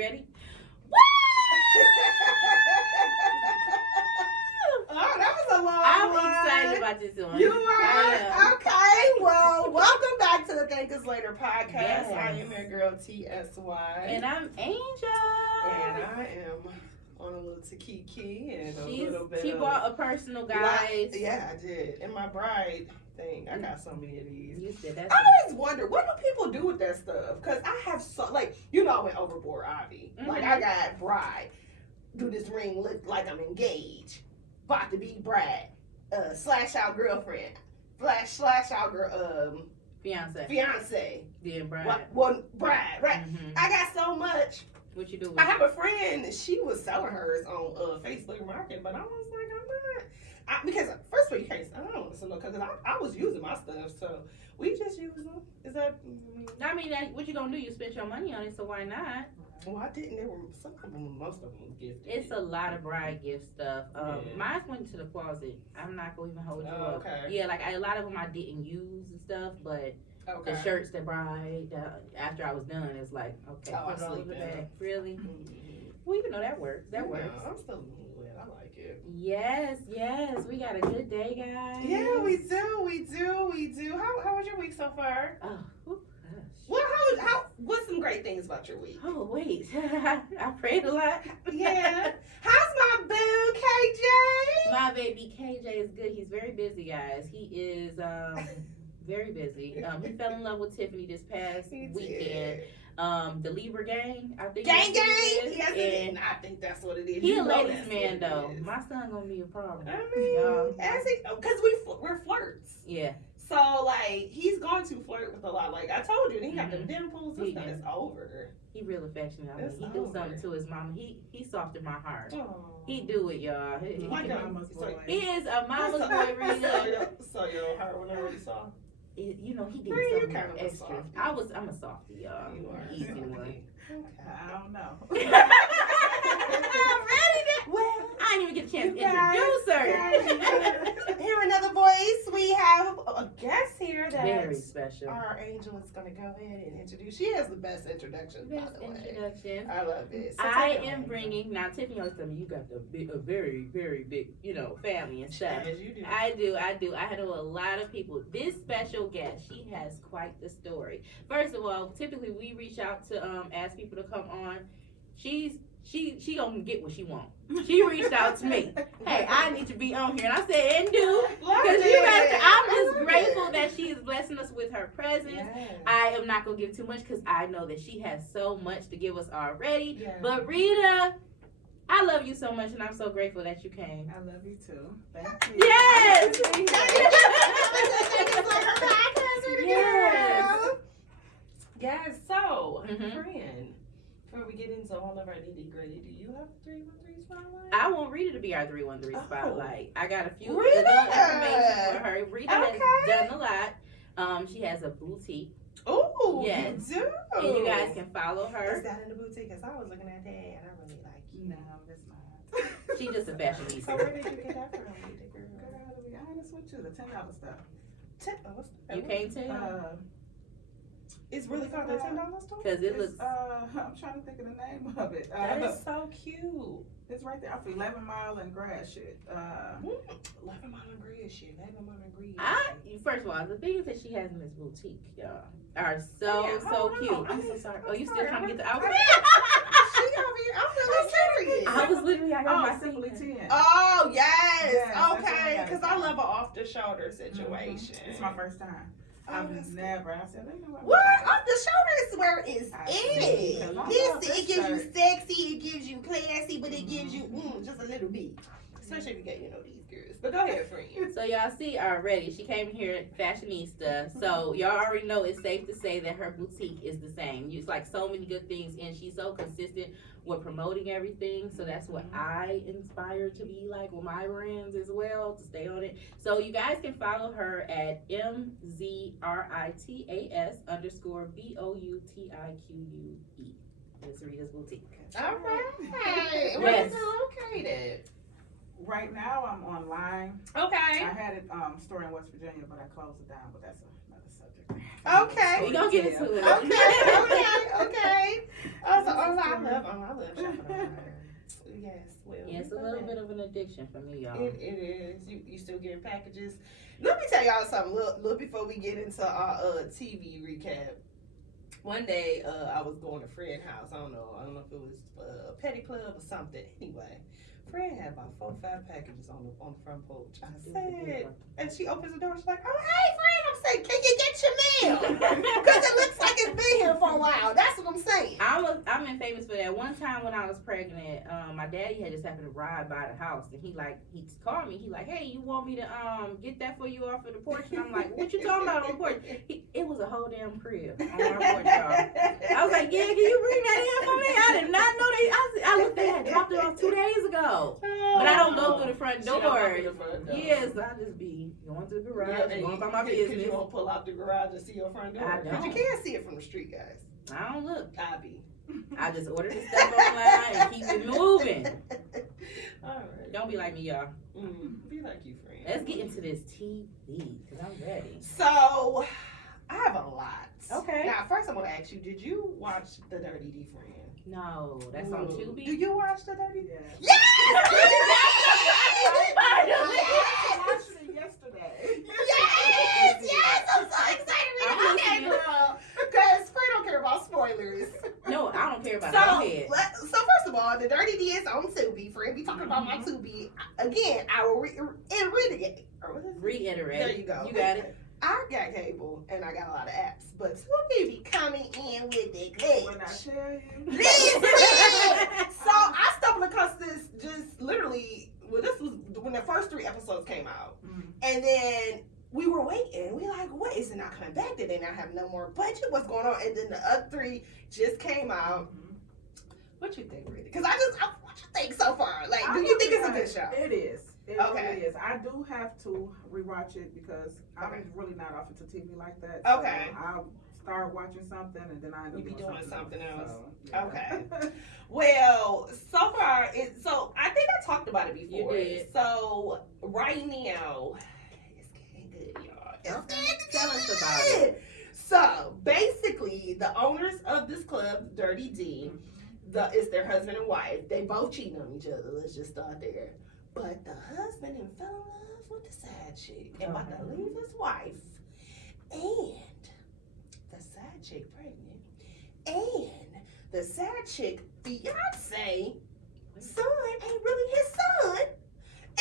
Ready? Oh, that was a long I'm one. excited about this one. You are? Okay, well, welcome back to the Thank Us Later podcast. Yes. I am your girl, TSY. And I'm Angel. And I am on a little Takiki and a little bit She of... bought a personal guide. Yeah, I did. And my bride thing. I got so many of these. You said I always wonder, what do people do with that stuff? Because I have so, like, I went overboard, Ivy. Mm-hmm. Like, I got bride. Do this ring look like I'm engaged? About to be bride. Slash out girlfriend. Slash out girl, fiance. Then bride. Bride, right? Mm-hmm. I got so much. What you do with I have a friend, she was selling hers on Facebook Market, but I was like, I'm not. Because first of all, you can't. I don't want to sell no because I was using my stuff, so we just use them. Is that? I mean, what you gonna do? You spent your money on it, so why not? Well, I didn't. There were some of them. Most of them was gifted. It's a lot of bride gift stuff. Mine went to the closet. I'm not gonna even hold you up. Okay. Yeah, like a lot of them I didn't use and stuff, but Okay. the shirts that bride after I was done, it's like okay, Oh, I put it all in sleep the in. bag. Really? Mm-hmm. Well, you know that works. That works. I'm still moving. I like it. Yes. We got a good day, guys. Yeah, we do. How was your week so far? Oh, gosh. Well, what's some great things about your week? Oh, wait. I prayed a lot. Yeah. How's my boo, KJ? My baby KJ is good. He's very busy, guys. He is very busy. He fell in love with Tiffany this past weekend. The Libra gang, I think. Gang. Yes, And I think that's what it is. He a ladies man though. My son gonna be a problem. I mean, because we're flirts. Yeah. So like he's going to flirt with a lot. Like I told you, and he got them dimples. This thing is over. He real affectionate. I mean, he do something to his mama. He softened my heart. Aww. He do it, y'all. Like mama's boy. He is a mama's boy, Rita. So your heart whenever you saw. He did something kind of a extra. softie. I'm a softie, y'all. You are Easy softie. one. Okay. I don't know. Well, I didn't even get a chance to introduce her. Hear another voice. We have a guest here that Very special. our angel is going to go ahead and introduce. She has the best introduction, by the way. Introduction. I love it. So I tell me am about bringing, now Tiffany always tell me you got a very, very big, family and stuff. As you do. I do. I know a lot of people. This special guest, she has quite the story. First of all, typically we reach out to ask people to come on. She gonna get what she want. She reached out to me. Hey, I need to be on here, and I said, and do because you guys. I'm just grateful that she is blessing us with her presence. Yes. I am not gonna give too much because I know that she has so much to give us already. Yes. But Rita, I love you so much, and I'm so grateful that you came. I love you too. Thank you. Yes. Yes. Yes. So, Mhm. friend, before we get into all of our nitty gritty, do you have a 313 spotlight? I want Rita to be our 313 spotlight. I got a few Rita! little information for her. Rita Okay. has done a lot. She has a boutique, Oh, Yes. you do. and you guys can follow Is her. that in the boutique? Because I was looking at that and I really like you. No, it's not. She's just a fashionista. So where did you get that from, Rita girl? Girl, to be honest with you, the $10 stuff. What's that? You can't tell It's really called the $10 store? because it looks. I'm trying to think of the name of it. That is so cute. It's right there off 11 Mile and Grass shit. 11 Mile and Grid shit. 11 Mile and Grid. First of all, the things that she has in this boutique, y'all, are so Yeah, so hold on. cute. I'm I'm so sorry. Oh, I'm you still sorry. trying to get the I'm- outfit? She over here. I'm really serious. I was literally. I got Oh, my Simply feet. 10. Oh, yes. Yes, that's Okay. what I Because got. I love an off the shoulder situation. It's my first time. Oh, I've that's never. I said, you know What? Off the shoulder is where it's I see. in. I love This, this it gives you shirt. sexy, it gives you classy, but it gives you just a little bit. Especially if you get, these girls. But go ahead, friend. So y'all see already, she came here fashionista. So y'all already know it's safe to say that her boutique is the same. It's like so many good things, and she's so consistent with promoting everything. So that's what I inspire to be like with my brands as well, to stay on it. So you guys can follow her at MZRITAS_BOUTIQUE. Miss Rita's boutique. All right. Yes. Where is it located? Right now, I'm online. Okay. I had it stored in West Virginia, but I closed it down. But that's another subject. Okay. We gonna get into it. Okay. Also, I love shopping online. Yes, well. Yeah, it's a little bit of an addiction for me, y'all. It is. You still getting packages. Let me tell y'all something. Look before we get into our TV recap. One day, I was going to Fred's house. I don't know if it was a petty club or something. Anyway, Fred had about 4 or 5 packages on the front porch. I said, and she opens the door. She's like, "Oh, hey, Fred." I'm saying, "Can you get your mail?" Because it looks like it's been here for a while. That's what I'm saying. I'm famous for that. One time when I was pregnant, my daddy had just happened to ride by the house, and he called me. He like, "Hey, you want me to get that for you off of the porch?" And I'm like, "What you talking about on the porch?" It was a whole damn crib on our porch, y'all. I was like, "Yeah, can you bring that in for me?" I did not know I looked at it, dropped it off 2 days ago. But I don't go through the front door. Yes, I just be going to the garage, going by my business. Because you won't pull out the garage and see your front door. I don't. Because you can't see it from the street, guys. I don't look. I be. I just order the stuff online and keep it moving. All right. Don't be like me, y'all. Be like you, friend. Let's get into this TV because I'm ready. So, I have a lot. Okay. Now, first I want to ask you, did you watch The Dirty D Friend? No, that's on Tubi. Do you watch The Dirty D? Yeah. Yes! I watched it yesterday. Yes! I'm so excited. Okay, girl. Because Fred don't care about spoilers. No, I don't care about So first of all, The Dirty D is on Tubi. Friend, we talking about my Tubi. Again, I will reiterate. Reiterate. There you go. You got it. I got cable and I got a lot of apps, but Tubi be coming in with the glitch. When I tell you. Listen! So I stumbled across this just literally, well, this was when the first 3 episodes came out. And then we were waiting. We like, what? Is it not coming back? Did they not have no more budget? What's going on? And then the other 3 just came out. What you think, Rita? Because what you think so far? Like, do you think it's a good show? It is. It Okay. really is. I do have to rewatch it because I'm really not off into TV like that. Okay. So I'll start watching something and then I end up doing something else. So, yeah. Okay. Well, so far, so I think I talked about it before. You did. So right now, it's getting good, y'all. It's getting Tell us good. about it. So basically, the owners of this club, Dirty D, it's their husband and wife. They both cheating on each other. Let's just start there. But the husband fell in love with the side chick and about to leave his wife. And the side chick pregnant. And the side chick fiance son ain't really his son.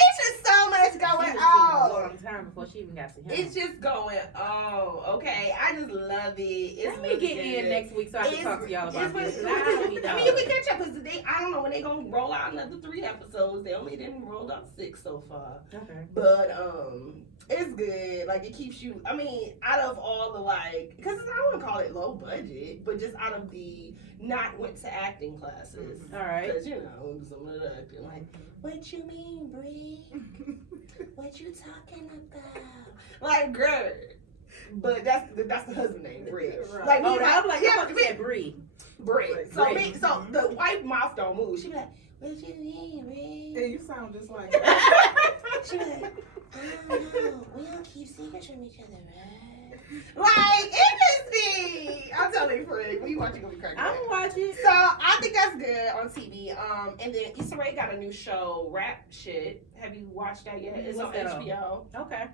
It's just so much going A on. long time before she even got to him. It's just going on. Okay, I just love it. It's Let me really get good. in next week so I can talk to y'all about this. I mean, you can catch up because I don't know when they gonna roll out another 3 episodes. They only didn't roll out 6 so far. Okay. But it's good. Like it keeps you. I mean, out of all the because I wouldn't call it low budget, but just out of the not went to acting classes. All right. Because some of the acting like, what you mean, Bree? What you talking about? Like, girl. But that's the husband name, Bree. Right. Like, I'm like, yeah, you said Bree. Bree. So, Bree. so the wife mouth don't move. She be like, what you mean, Bree? Yeah, you sound just like She be like, I don't know. We don't keep secrets from each other, right? Like, it is me. I'm telling you, Fred, when you watch it, you're gonna be cracking I'm up. gonna watch it. So I think that's good on TV. And then Issa Rae got a new show, Rap Shit. Have you watched that yet? It's What's on that on? HBO. Okay.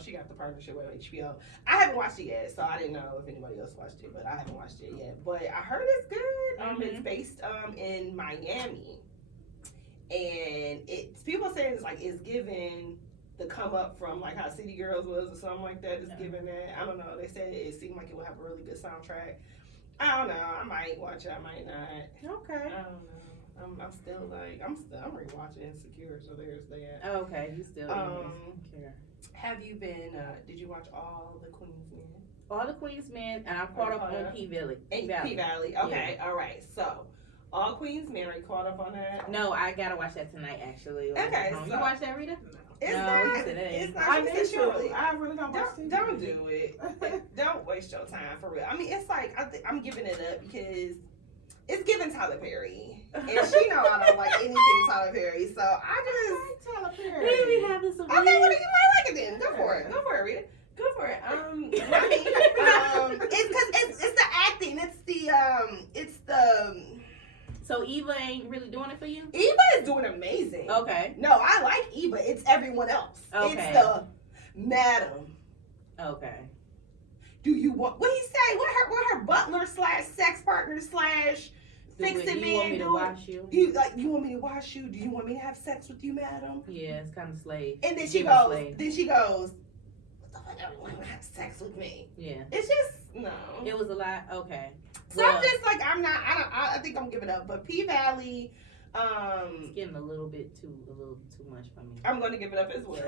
She got the partnership with HBO. I haven't watched it yet, so I didn't know if anybody else watched it, but I haven't watched it yet. But I heard it's good. It's based in Miami, and people saying it's given the come up from like how City Girls was or something like that. It's given that. I don't know. They said it seemed like it would have a really good soundtrack. I don't know. I might watch it. I might not. Okay. I don't know. I'm still I'm rewatching Insecure, so there's that. Okay, you still care. Have you been? Did you watch all the Queen's Men? All the Queen's Men, and I'm caught up on P Valley. P Valley. Okay, all right. So, all Queen's Men, are you caught up on that? No, I gotta watch that tonight. Actually. Okay, you watch that, Rita? It's No, not. you said it. It's not. I You need said to. surely. I really don't watch TV. Don't do it. Don't waste your time for real. I mean, it's like I'm giving it up because it's giving Tyler Perry, and she know I don't like anything Tyler Perry. So I We be having some. Okay, well, then you might like it then. Go for it. Go for it, Rita. Go for it. It's the acting. It's the. So Eva ain't really doing it for you? Eva is doing amazing. Okay. No, I like Eva. It's everyone else. Okay. It's the madam. Okay. Do you want? What he say? What her butler / sex partner / fixing You want me man to wash you? You want me to wash you? Do you want me to have sex with you, madam? Yeah, it's kind of slave. And then she goes. What the fuck? Everyone want to have sex with me? Yeah. It's just no. It was a lot. Okay. So I'm just like I think I'm giving up. But P Valley, it's getting a little too much for me. I'm gonna give it up as well.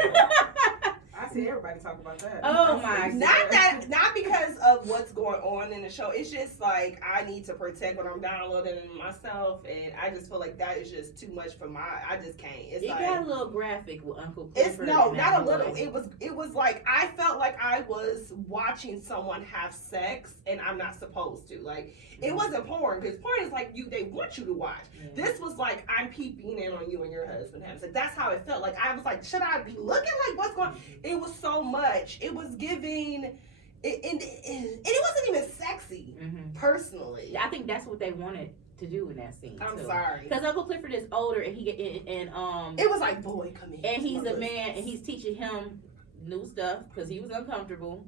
I see everybody talk about that. Oh my God. Not because of what's going on in the show. It's just like I need to protect what I'm downloading myself, and I just feel like that is just too much for I just can't. It got a little graphic with Uncle Clifford. It's not a little. It was like I felt like I was watching someone have sex, and I'm not supposed to. Like it wasn't porn, because porn is like they want you to watch. Yeah. This was like I'm peeping in on you and your husband having sex. That's how it felt. Like I was like, should I be looking? Like what's going on? It was so much. It was giving, it wasn't even sexy, personally. Yeah, I think that's what they wanted to do in that scene. I'm sorry, because Uncle Clifford is older, and it was like, boy, come in. And he's a man, and he's teaching him new stuff because he was uncomfortable,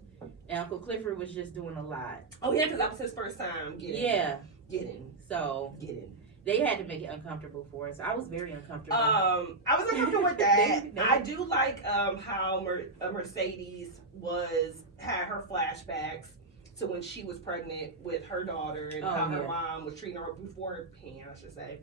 and Uncle Clifford was just doing a lot. Oh yeah, because that was his first time getting. They had to make it uncomfortable for us. I was very uncomfortable. I was uncomfortable with that. I do like how Mercedes had her flashbacks to when she was pregnant with her daughter, and how her mom was treating her beforehand, I should say.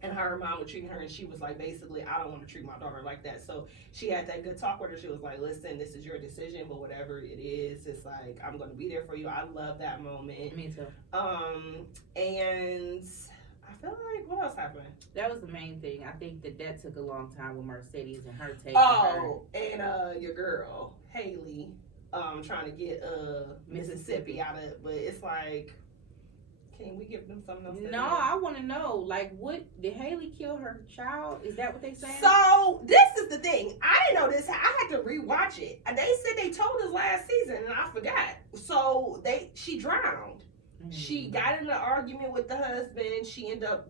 And how her mom was treating her, and she was like, basically, I don't want to treat my daughter like that. So she had that good talk with her. She was like, listen, this is your decision, but whatever it is, it's like, I'm going to be there for you. I love that moment. Me too. And I feel like, what else happened? That was the main thing. I think that took a long time with Mercedes and her taking and your girl, Haley, trying to get Mississippi out of it. But it's like, can we give them something else? No, I want to know, like, what did Haley kill her child? Is that what they saying? So this is the thing. I didn't know this. I had to rewatch it. They said they told us last season, and I forgot. So she drowned. She got in an argument with the husband. She ended up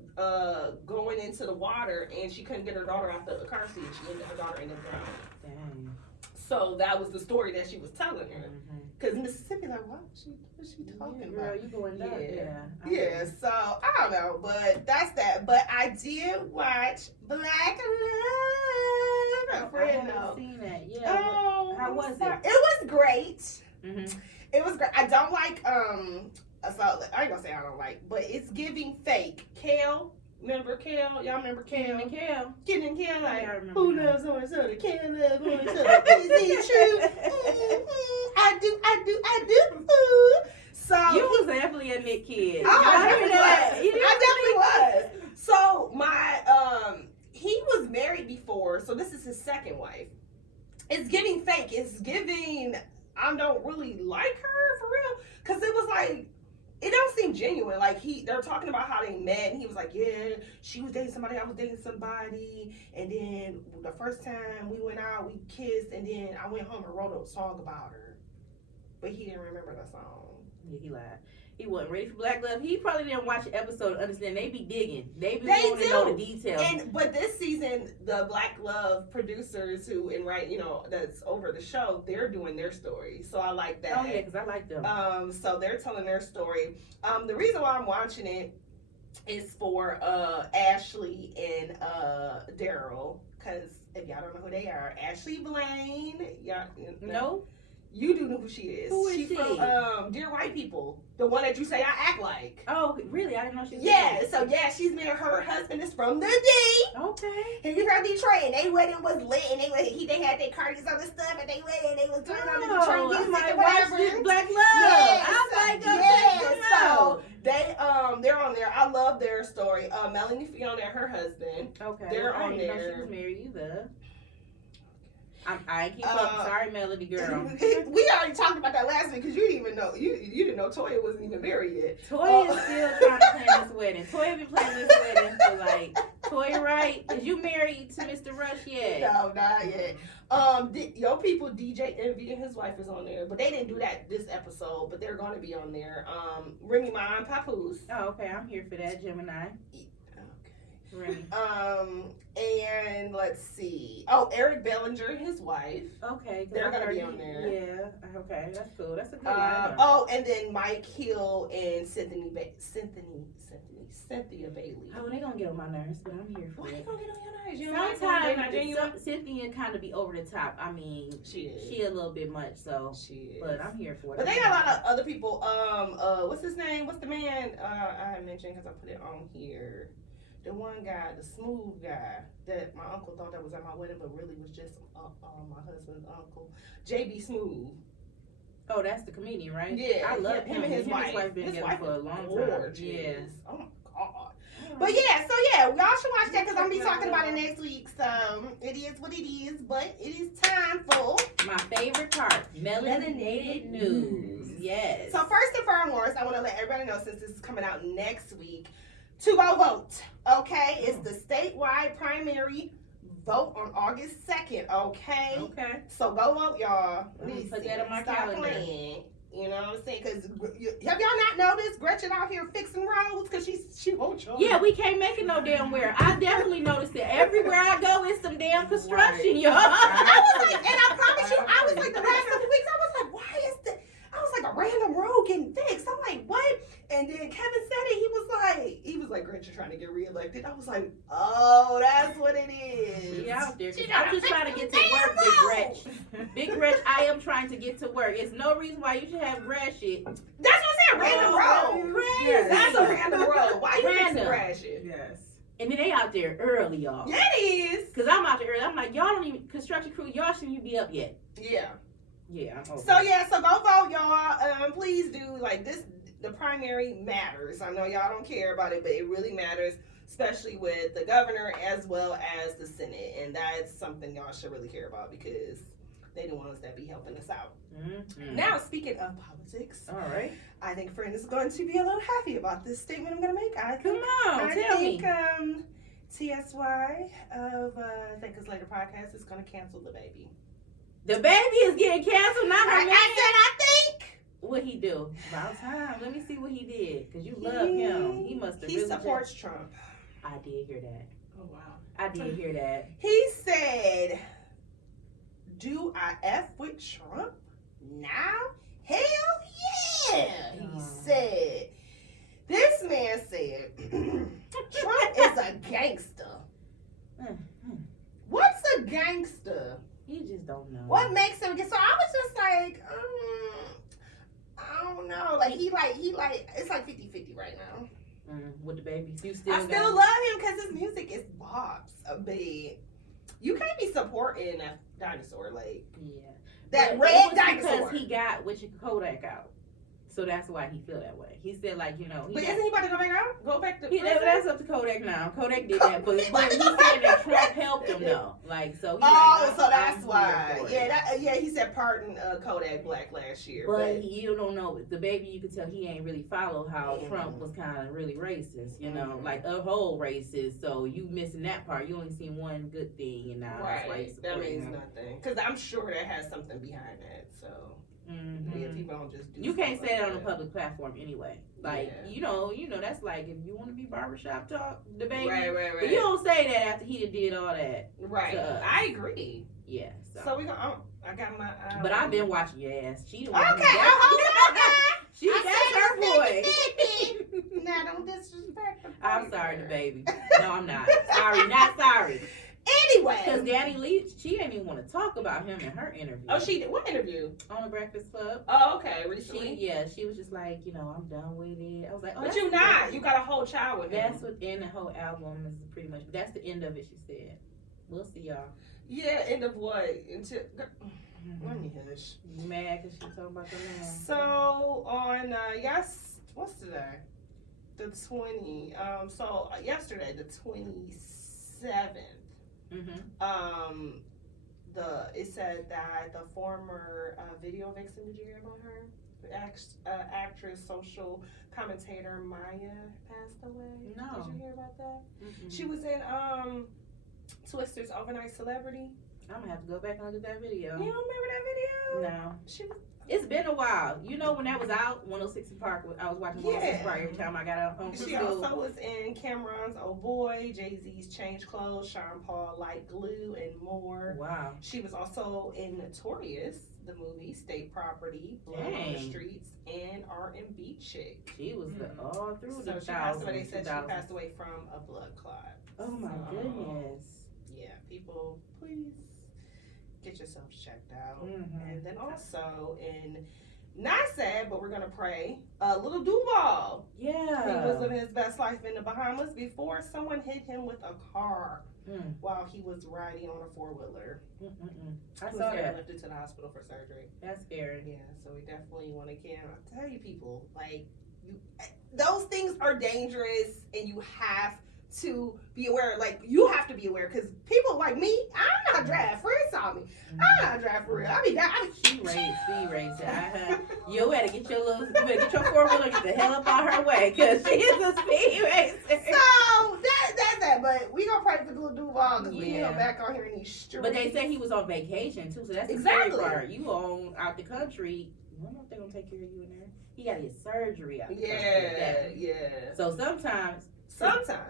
going into the water, and she couldn't get her daughter out the car seat. Her daughter ended up drowning. Dang. So that was the story that she was telling her. Because Mississippi, like, what is she talking about? Girl, you going down? Yeah. So I don't know, but that's that. But I did watch Black Love. I haven't seen that. Yeah. Oh, how was it? It was great. It was great. I don't like so I ain't gonna say I don't like, but it's giving fake. Kel, remember Kel? Y'all remember Kel? Kid and Kel, like, who loves one another? Kel loves one another. Is it true? I do. So you was definitely a Nick kid. Oh, I definitely was. So he was married before, so this is his second wife. It's giving fake. It's giving I don't really like her for real, because it was like, it don't seem genuine. Like they're talking about how they met, and he was like, yeah, she was dating somebody, I was dating somebody, and then the first time we went out, we kissed, and then I went home and wrote a song about her. But he didn't remember the song. Yeah, he lied. He wasn't ready for Black Love. He probably didn't watch the episode to understand. They be digging. They want to know the details. But this season, the Black Love producers that's over the show, they're doing their story. So I like that. Oh yeah, because I like them. So they're telling their story. The reason why I'm watching it is for Ashley and Daryl. Because if y'all don't know who they are, Ashley Blaine. No. You do know who she is. Who is she? From Dear White People. The one that you say I act like. Oh, really? I didn't know she was she's married. Her husband is from the D. Okay. And he's from Detroit, and their wedding was lit, and they had their cardies on the stuff, and they was doing on the Detroit music and whatever. Black Love. So they're on there. I love their story. Melanie Fiona and her husband. Okay. They're on there. I didn't know she was married either. I keep up. Sorry, Melody girl. We already talked about that last week because you didn't even know you didn't know Toya wasn't even married yet. Toya is still trying to plan this wedding. Toya been planning this wedding for Toya Wright, is you married to Mr. Rush yet? No, not yet. Your people, DJ Envy and his wife is on there, but they didn't do that this episode, but they're going to be on there. Remy Ma and Papoose. Oh, okay, I'm here for that, Gemini. Okay. Remy. And let's see. Oh, Eric Bellinger and his wife. Okay, They're gonna be on there. Yeah. Okay, that's cool. That's a good lineup. Oh, and then Mike Hill and Cynthia Bailey. Oh, they gonna get on my nerves, but I'm here for Why they it. gonna get on your nerves? You don't like them? They not genuine? Sometimes Cynthia kind of be over the top. I mean, she a little bit much, so. She is. But I'm here for it. But they got a lot of other people. What's his name? What's the man? I mentioned because I put it on here. The one guy, the smooth guy that my uncle thought that was at my wedding, but really was just my husband's uncle, JB Smooth. Oh, that's the comedian, right? Yeah, I love him. and his wife. Been His together wife for a is long gorgeous. time. Yeah. Oh my god. But yeah, so yeah, y'all should watch that because I'm gonna be talking about it next week. So it is what it is, but it is time for my favorite part, melanated news. Yes. So first and foremost, I want to let everybody know, since this is coming out next week, to go vote. Okay, it's the statewide primary vote on August 2nd. Okay. Okay. So go vote, y'all. Put that on my Stop calendar. playing. You know what I'm saying? Because have y'all not noticed Gretchen out here fixing roads? Because she won't y'all. Yeah, we can't make it no damn where. I definitely noticed it. Everywhere I go, it's some damn construction, y'all. I was like, and I promise you, I was like the last couple weeks, I was like, why is that? I was like, a random road getting fixed. I'm like, what? And then Kevin said it. He was like, Gretchen trying to get reelected. I was like, oh, that's what it is. Yeah, out there. I'm just trying to get to work, Big Gretch. Big Gretch, I am trying to get to work. It's no reason why you should have grass shit. That's what I'm saying. Random road. Crazy. Yes. That's a random road. Why you fixing Random. grass shit? Yes. And then they out there early, y'all. Yeah, it is. Because I'm out there early. I'm like, y'all don't even, construction crew, y'all shouldn't even be up yet. Yeah. Yeah, I'm over So it. yeah, so go vote, y'all. Please do, like, this. The primary matters. I know y'all don't care about it, but it really matters, especially with the governor as well as the Senate, and that's something y'all should really care about because they the ones that be helping us out. Mm-hmm. Now, speaking of politics, All right. I think Friend is going to be a little happy about this statement I'm going to make. Come on, I tell think me. TSY of Think Us Later podcast is going to cancel the baby. The baby is getting canceled, not her I man. said I think. What he do? About time. Let me see what he did. Because you love him. He must have He really supports Trump. I did hear that. Oh wow. I did hear that. He said, do I F with Trump now? Hell yeah, he said. This man said, Trump is a gangster. What's a gangster? You just don't know. What makes him get so? I was just like, I don't know. Like he like it's like 50-50 right now. With the baby, you still. I still love him because his music is bops, but you can't be supporting a dinosaur like that But red it was dinosaur. because he got Kodak out, so that's why he feel that way. He said like But isn't he about to go back out? Go back to prison? that's up to Kodak now. Kodak did that, but he said that Trump helped him though. Like so. He So that's I'm why. here for it. Yeah, he said pardon Kodak Black last year. But you don't know the baby. You could tell he ain't really follow how Trump was kind of really racist. You know, like a whole racist. So you missing that part. You only seen one good thing, and now that's why he's that supporting means him. nothing. Because I'm sure that has something behind that. So yeah, people don't just do. You can't stuff say like that on a public platform anyway. Like you know that's like if you want to be barbershop talk, the baby. Right. But you don't say that after he did all that. Right. I agree. Yeah. So we gonna. I got my. But I've been watching your ass. She the one. Okay. She that's her boy. Now don't disrespect the I'm sorry, the baby. No, I'm not. Sorry, not sorry. Anyway. Because Danny Lee, she didn't even want to talk about him in her interview. Oh, she did. What interview? On the Breakfast Club. Oh, okay. Recently. She was just like, I'm done with it. I was like, oh, but you not. You got a whole child with him. That's what, and the whole album is pretty much, that's the end of it, she said. We'll see y'all. Yeah, end of what? Until. Let me hush. You mad because she talking about your man? So on what's today? The 20. So yesterday, the 27th. Mm-hmm. It said that the former video vixen. Did you hear about her? actress, social commentator Maya passed away. No. Did you hear about that? Mm-mm. She was in Twister's Overnight Celebrity. I'm gonna have to go back and look at that video. You don't remember that video? No. She was. It's been a while. You know when that was out, 106 in Park, I was watching 106 Park every time I got out home from She school. also was in Cameron's Oh Boy, Jay-Z's Change Clothes, Sean Paul Like Glue, and more. Wow. She was also in Notorious, the movie, State Property, Blood on the Dang. Streets, and R&B Chick. She was all through So the she passed away. They thousands, said she 2000s. passed away from a blood clot. Oh my So, goodness. Yeah, people, please get yourselves checked out. Mm-hmm. And then also in, not sad, but we're gonna pray. Little Duval. Yeah. He was living his best life in the Bahamas before someone hit him with a car while he was riding on a 4-wheeler. I He saw was that. lifted to the hospital for surgery. That's scary. Yeah, so we definitely want to tell you people, like, those things are dangerous and you have to be aware. Like, you have to be aware because people like me, I'm not driving. Friends saw me. I'm not driving for real. I mean, Speed racing. You better get your 4-wheeler, get the hell up out her way, cause she is a speed racer. So that's that. But we gonna pray for little Duval because we need Yeah. him back on here in these streets. But they say he was on vacation too, so that's the Exactly. scary part. You on out the country. I don't know if they're gonna take care of you in there. He got to get surgery out the country. Yeah. So sometimes,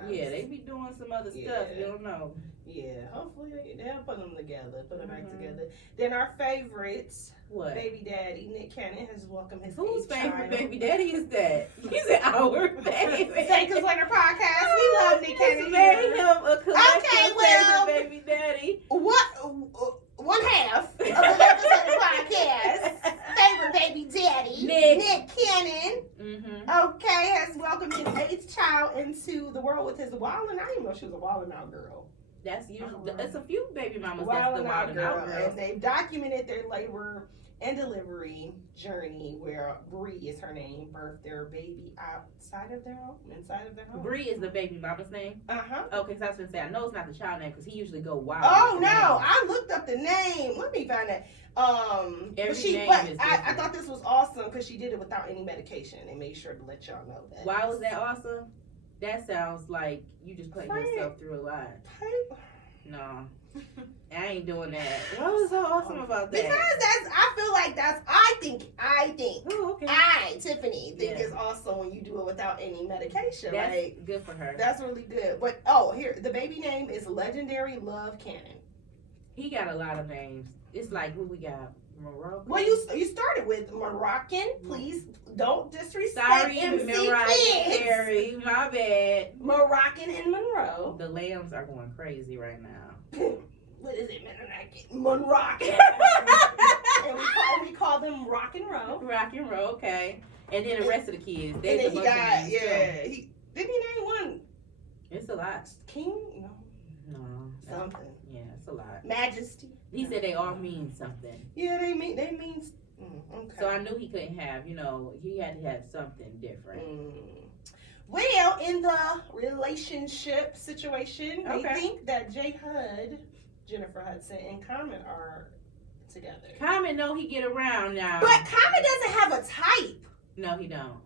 yeah, they be doing some other stuff. You don't know. Yeah, hopefully they'll put them together, put them back Mhm. together. Then our favorites, What? baby daddy Nick Cannon has welcomed his Whose 8th favorite child. baby daddy is that? He's our baby. Thank us Later podcast. We love Nick Just Cannon. made him a collective Okay, well, favorite baby daddy. What? One half of the Legislative podcast. Favorite baby daddy Nick. Cannon. Mm-hmm. Okay, has welcomed his 8th child into the world with his wildin'. I didn't even know she was a wildin' out girl. That's usually, it's a few baby mamas that's the Wildin' wild out and out girl. girls. And they've documented their labor and delivery journey where Bree is her name, birthed their baby outside of their home, inside of their home. Bree is the baby mama's name. Uh-huh. Okay, so I was gonna say I know it's not the child name because he usually go wild. Oh with no, the name. I looked up the name. Let me find that. Every name But is I different. thought this was awesome because she did it without any medication and made sure to let y'all know that. Why was that awesome? That sounds like you just putting Frank. yourself through a lot. Hey, No, I ain't doing that. What was so awesome about that? because I feel like I think, Oh, okay. Tiffany, think Yeah. it's awesome when you do it without any medication. That's Like, good for her. that's really good. But, here, the baby name is Legendary Love Cannon. He got a lot of names. It's like who we got. Morocco. Well, you started with Moroccan. Please don't disrespect Sorry, MC Mariah Kids. Carey. My bad. Moroccan and Monroe. The lambs are going crazy right now. What is it, Moroccan? and we call them Rock and Roll. Rock and roll, okay. And then the rest of the kids. And They then a he bunch of got names, too. didn't he name one It's a lot. King? No, No. something. Yeah, it's a lot. Majesty. He said they all mean something. Yeah, they mean. Okay. So I knew he couldn't have, he had to have something different. Well, in the relationship situation, they Okay. think that J Hud, Jennifer Hudson, and Common are together. Common, no, he get around now. But Common doesn't have a type. No, he don't.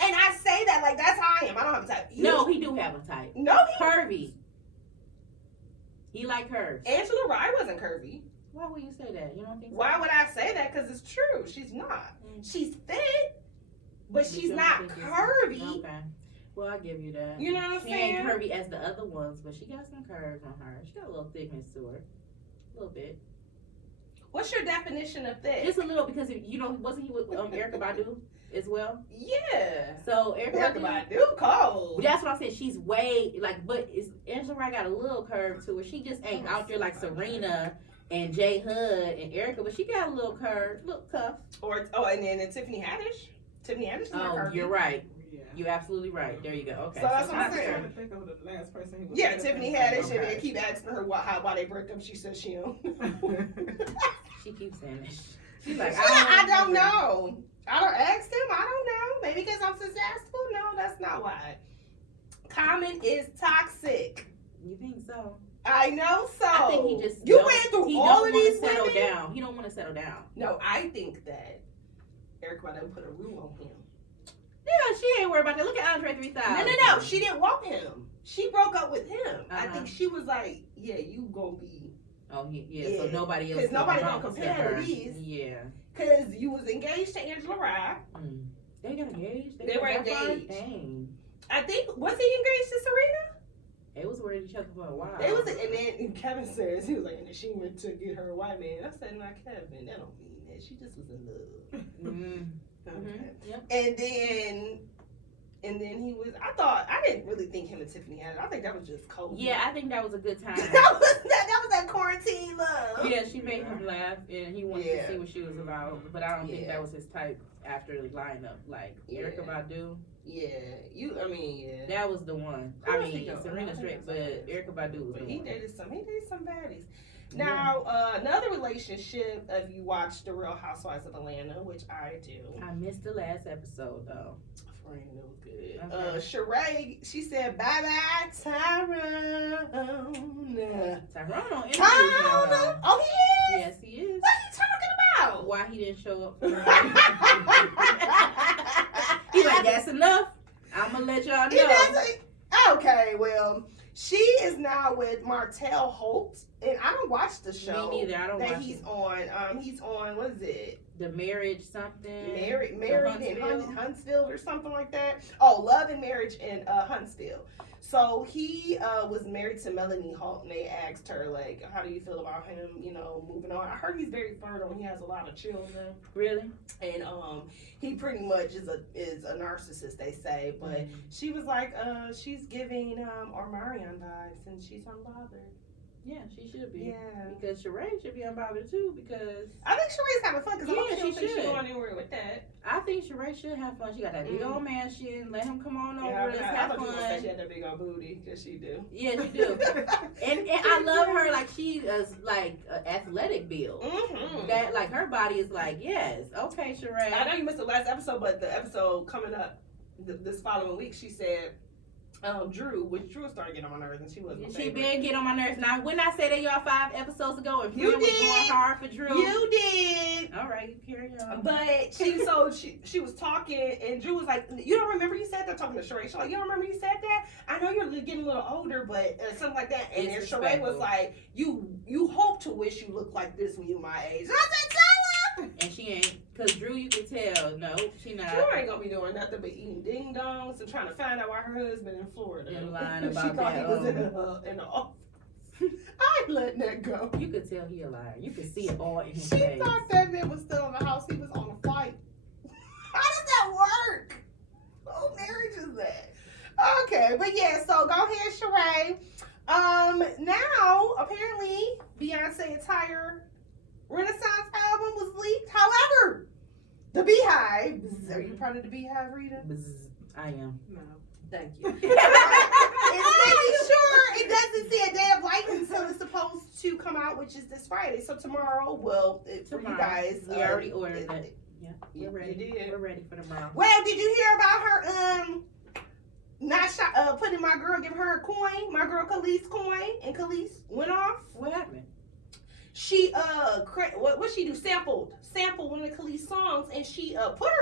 And I say that like that's how I am. I don't have a type. No, he do have a type. No, Curvy. He like curves. Angela Rye wasn't curvy. Why would you say that? You don't think so? Why would I say that? Because it's true. She's not. She's fit, but she's you don't not think it's- curvy. Okay. Well, I give you that. You know what I'm She ain't saying? curvy as the other ones, but she got some curves on her. She got a little thickness to her. A little bit. What's your definition of thick? Just a little because, wasn't he with Erykah Badu as well? Yeah. So Erykah Talk Badu. about do cold. That's what I'm saying. She's way, but Angela Rye got a little curve to her. She just ain't out there like Serena and J Hud and Erica, but she got a little curve, little cuff. And then Tiffany Haddish. Tiffany Haddish is not Oh, curvy. you're right. Yeah. You're absolutely right. There you go. Okay. So that's what I'm I'm saying. trying to think of the last person he was Yeah, with. Tiffany Haddish, and Okay. they keep asking her why they break up. She says she don't. She keeps saying that. She's like, I don't know. I don't ask him. I don't know. Maybe because I'm successful. No, that's not why. Common is toxic. You think so? I know so. I think he just you don't- went through he all don't of wanna these settle women. down. He don't want to settle down. No, I think that Erykah done put a rule on him. Yeah, she ain't worried about that. Look at Andre 3000. No. She didn't want him. She broke up with him. I Uh-huh. think she was like, yeah, you gonna be. Oh, yeah. So nobody else. Because nobody gonna gonna compare to these. Yeah. Because you was engaged to Angela Rye. They got engaged? They were got that far? engaged. Dang. I think, was he engaged to Serena? They was worried each other for a while. They was, and then Kevin says, he was like, and then she went to get her a white man. I said, nah, Kevin, that don't mean that. She just was in love. Okay. Yep. And then he was, I didn't really think him and Tiffany had it. I think that was just cold. Yeah, I think that was a good time. that was that quarantine love. Yeah, she made him laugh, and he wanted to see what she was about. But I don't think that was his type after the lineup. Like, Erykah Badu. Yeah. That was the one. Who I else he mean, go? Serena straight, but Erykah Badu was But the he one. dated some baddies. Now, another relationship, if you watch The Real Housewives of Atlanta, which I do. I missed the last episode, though. Friend, it was good. Okay. Sheree, she said, bye-bye, Tyrone. Tyrone on interviews now, though. Oh, he is? Yes, he is. What are you talking about? Why he didn't show up for her. He's like, that's enough. I'm going to let y'all know. Okay, well, she is now with Martell Holt, and I don't watch the show. Me neither. I don't watch he's it. on. He's on. What is it? The Marriage something. Married in Huntsville. Huntsville or something like that. Oh, Love and Marriage in Huntsville. So he was married to Melanie Holt, and they asked her like, "How do you feel about him? You know, moving on." I heard he's very fertile. He has a lot of children. Really? And he pretty much is a narcissist, they say. But she was like, she's giving Omarion vibes, and she's unbothered. Yeah, she should be. Yeah. Because Sheree should be unbothered too. Because I think Sheree's having fun because Yeah, I don't she think she's should. going anywhere with that. I think Sheree should have fun. She got that big old mansion. Let him come on over. Yeah, Let's I have thought you were gonna say she fun. had that big old booty, because she do. Yeah, she do. and I love her. Like she is like athletic build. Mm-hmm. That like her body is like yes. Okay, Sheree. I know you missed the last episode, but the episode coming up this following week, she said, Drew started getting on my nerves, and she wasn't my She favorite. been getting on my nerves. Now, when I said that y'all 5 episodes ago, and You Fred was did. going hard for Drew. You did. All right, you carry on. But she was talking, and Drew was like, "You don't remember you said that?" Talking to Sheree, she's like, "You don't remember you said that? I know you're getting a little older, but something like that." And then Sheree was like, "You hope to wish you looked like this when you my age." And I said, "Tell her." And she ain't, because Drew, you can tell, no, she not. Drew ain't gonna be doing nothing but eating ding dongs and trying to find out why her husband in Florida. And lying She about thought that. he was in the office. I ain't letting that go. You could tell he a liar. You could see it all in his She face. thought that man was still in the house. He was on a flight. How does that work? What marriage is that? Okay, but yeah, so go ahead, Sheree. Now, apparently, Beyonce's entire Renaissance album was leaked. However, the Beehive. Are you part of the Beehive, Rita? Bzz, I am. No. Thank you. It's making sure it doesn't see a day of light until it's supposed to come out, which is this Friday. So tomorrow, for you guys, We already ordered it. Yeah, You we're ready. did. We're ready for tomorrow. Well, did you hear about her putting my girl, give her a coin, my girl Khalees coin, and Khalees went off? What happened? She what she do? Sampled one of the Khalees songs, and she put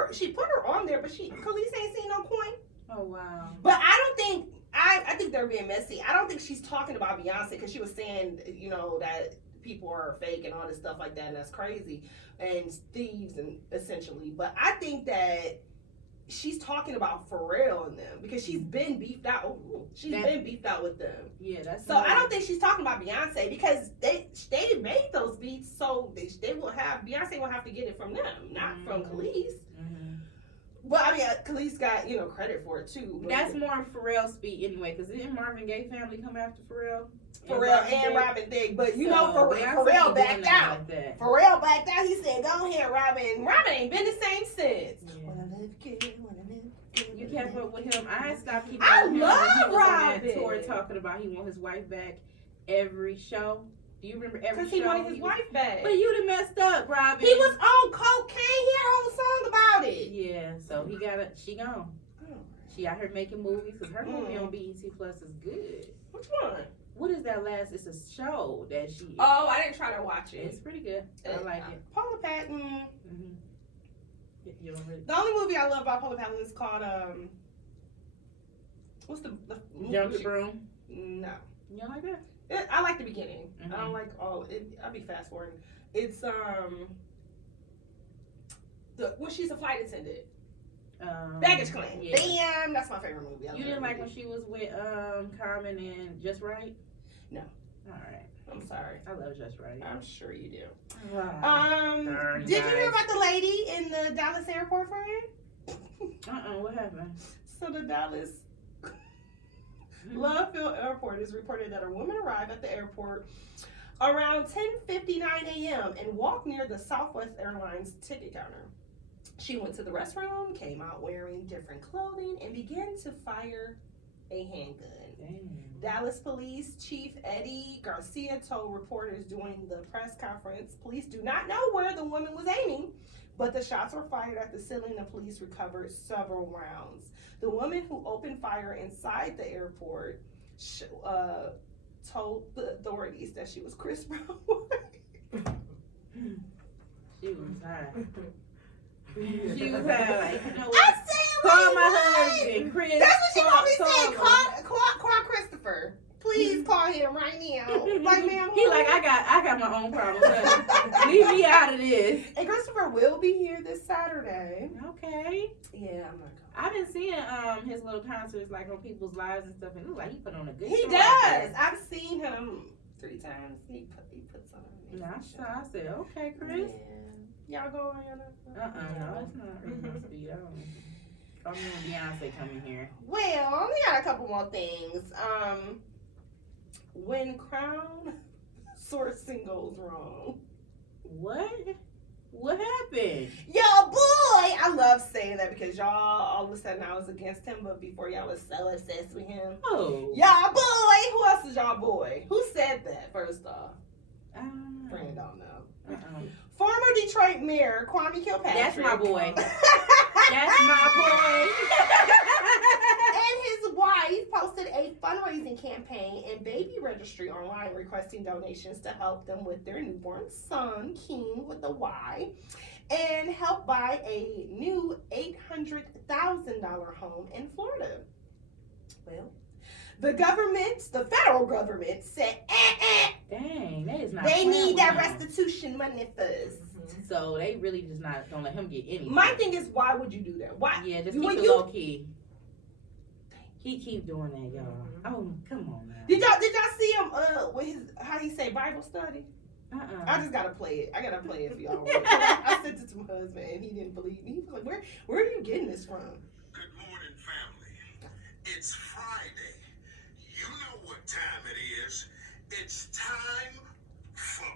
her on there, but Khalees ain't seen no coin. Oh wow. But I don't think I think they're being messy. I don't think she's talking about Beyonce, because she was saying, that people are fake and all this stuff like that, and that's crazy, and thieves, and essentially. But I think that she's talking about Pharrell and them, because she's been beefed out. Been beefed out with them. Yeah, that's. So I don't think she's talking about Beyonce, because they made those beats, so they will have Beyonce will have to get it from them, not from Khalees. Mm-hmm. Well, I mean, Khalees got credit for it too. That's more Pharrell's speed anyway, because didn't Marvin Gaye family come after Pharrell? Pharrell and Robin Thicke, but Pharrell Beyonce backed doing that out. like that. Pharrell backed out. He said, "Go ahead, Robin." Robin ain't been the same since. You kept up with him. I stopped keeping I up with him love when he was on that Robin. tour talking about he want his wife back every show. Do you remember every Because show? he wanted his wife back. But you done messed up, Robin. He was on cocaine. He had a whole song about it. Yeah, so she gone. She out here making movies, because her movie on BET Plus is good. Which one? What is that last? It's a show that she. Oh, I didn't try to watch it. It's pretty good. I like it. Paula Patton. Mm-hmm. You don't really... The only movie I love about Paula Patton is called what's the movie? Jump the Broom? No. You don't like that? I like the beginning. Mhm. I don't like all it. I'll be fast forwarding. It's when she's a flight attendant. Baggage claim. Yeah. Damn, that's my favorite movie. I You love didn't that like movie. when she was with Carmen and Just Right? No. All right. I'm sorry. I love Just Right. I'm sure you do. Darn Did you hear guys. about the lady in the Dallas airport, friend? What happened? So the Dallas Love Field Airport is reported that a woman arrived at the airport around 10:59 a.m. and walked near the Southwest Airlines ticket counter. She went to the restroom, came out wearing different clothing, and began to fire a handgun. Damn. Dallas Police Chief Eddie Garcia told reporters during the press conference, police do not know where the woman was aiming, but the shots were fired at the ceiling and police recovered several rounds. The woman who opened fire inside the airport told the authorities that she was Chris Brown. She was high. She was high. Like, you know what? I said, Call my what? husband, Chris. That's what she always call said. him. Call Christopher. Please call him right now. Like, man, He like, I got my own problems. Honey. Leave me out of this. And Christopher will be here this Saturday. Okay. Yeah, I'm not going. I've been seeing his little concerts like on people's lives and stuff, and it looks like he put on a good He show. does. I've seen him 3 times. He puts on an Yeah, amazing show. I said, okay, Chris. Yeah. Y'all go on. No, it's not really my speed. I don't know. Call me when Beyonce coming here. Well, I only got a couple more things. When Crown sourcing goes wrong. What? What happened? Yo, boy! I love saying that because y'all, all of a sudden I was against him, but before y'all was so obsessed with him. Oh. Y'all boy! Who else is y'all boy? Who said that, first off? Friend don't know. Former Detroit Mayor Kwame Kilpatrick. That's my boy. That's my boy. And his wife posted a fundraising campaign and baby registry online requesting donations to help them with their newborn son, King with a Y, and help buy a new $800,000 home in Florida. Well, the federal government said, Dang, that is not. they playing need with that him. restitution money first. So they really just don't let him get anything. My thing is, why would you do that? Why? Yeah, just When keep it you- low key. He keep doing that, y'all. Oh, come on now. Did y'all see him with his how he say Bible study? Uh-uh. I just gotta play it. I gotta play it for y'all. I sent it to my husband and he didn't believe me. He was like, "Where are you getting this from?" Good morning, family. It's Friday. You know what time it is. It's time for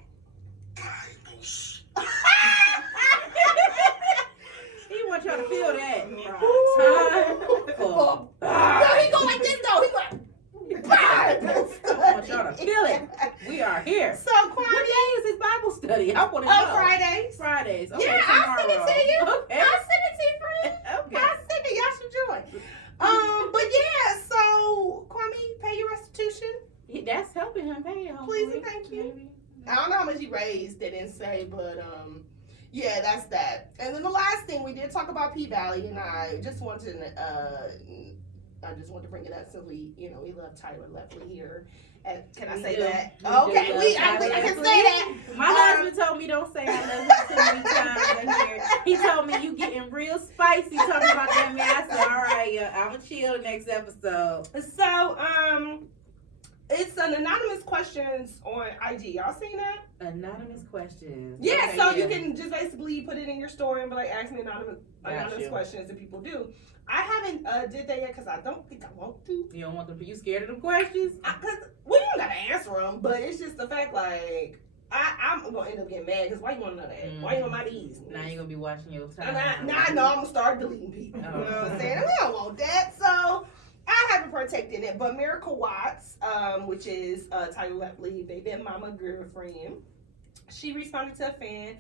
Bible study. He wants y'all to feel that. Time for No, he go like this though. He like Bible study. I want y'all to feel it. We are here. So What Kwame, day is his Bible study? I want to know. Fridays. Fridays. Okay, Yeah, I'll send it tomorrow. to you. Okay. I'll send it to you, friend. Okay. I'll send it. Y'all should join. But yeah, so Kwame, pay your restitution. That's helping him pay it. Please hopefully. and thank you. Maybe. I don't know how much he raised, they didn't say, but yeah, that's that. And then the last thing, we did talk about P Valley, and I just wanted to bring it up since we love Tyler Lefley here. Can I We say do. that? We Okay, do I love Tyler can Lefley. say that. My husband told me don't say I love him too many times in here. He told me you getting real spicy talking about that man. I said, all right, I'ma chill next episode. So, it's an anonymous questions on IG. Y'all seen that? Anonymous questions. Yeah, Okay, so yeah. you can just basically put it in your story and be like, ask me anonymous Gotcha. questions that people do. I haven't did that yet because I don't think I want to. You don't want them? You scared of them questions? Because we don't gotta answer them, but it's just the fact like I'm gonna end up getting mad because why you wanna know that? Why you on my business? Now you're gonna be watching your time. Now I know I'm gonna start deleting people. You know what I'm saying? We don't want that. So I haven't partaken in it, but Miracle Watts, which is Tyler Lefley, baby mama girlfriend, she responded to a fan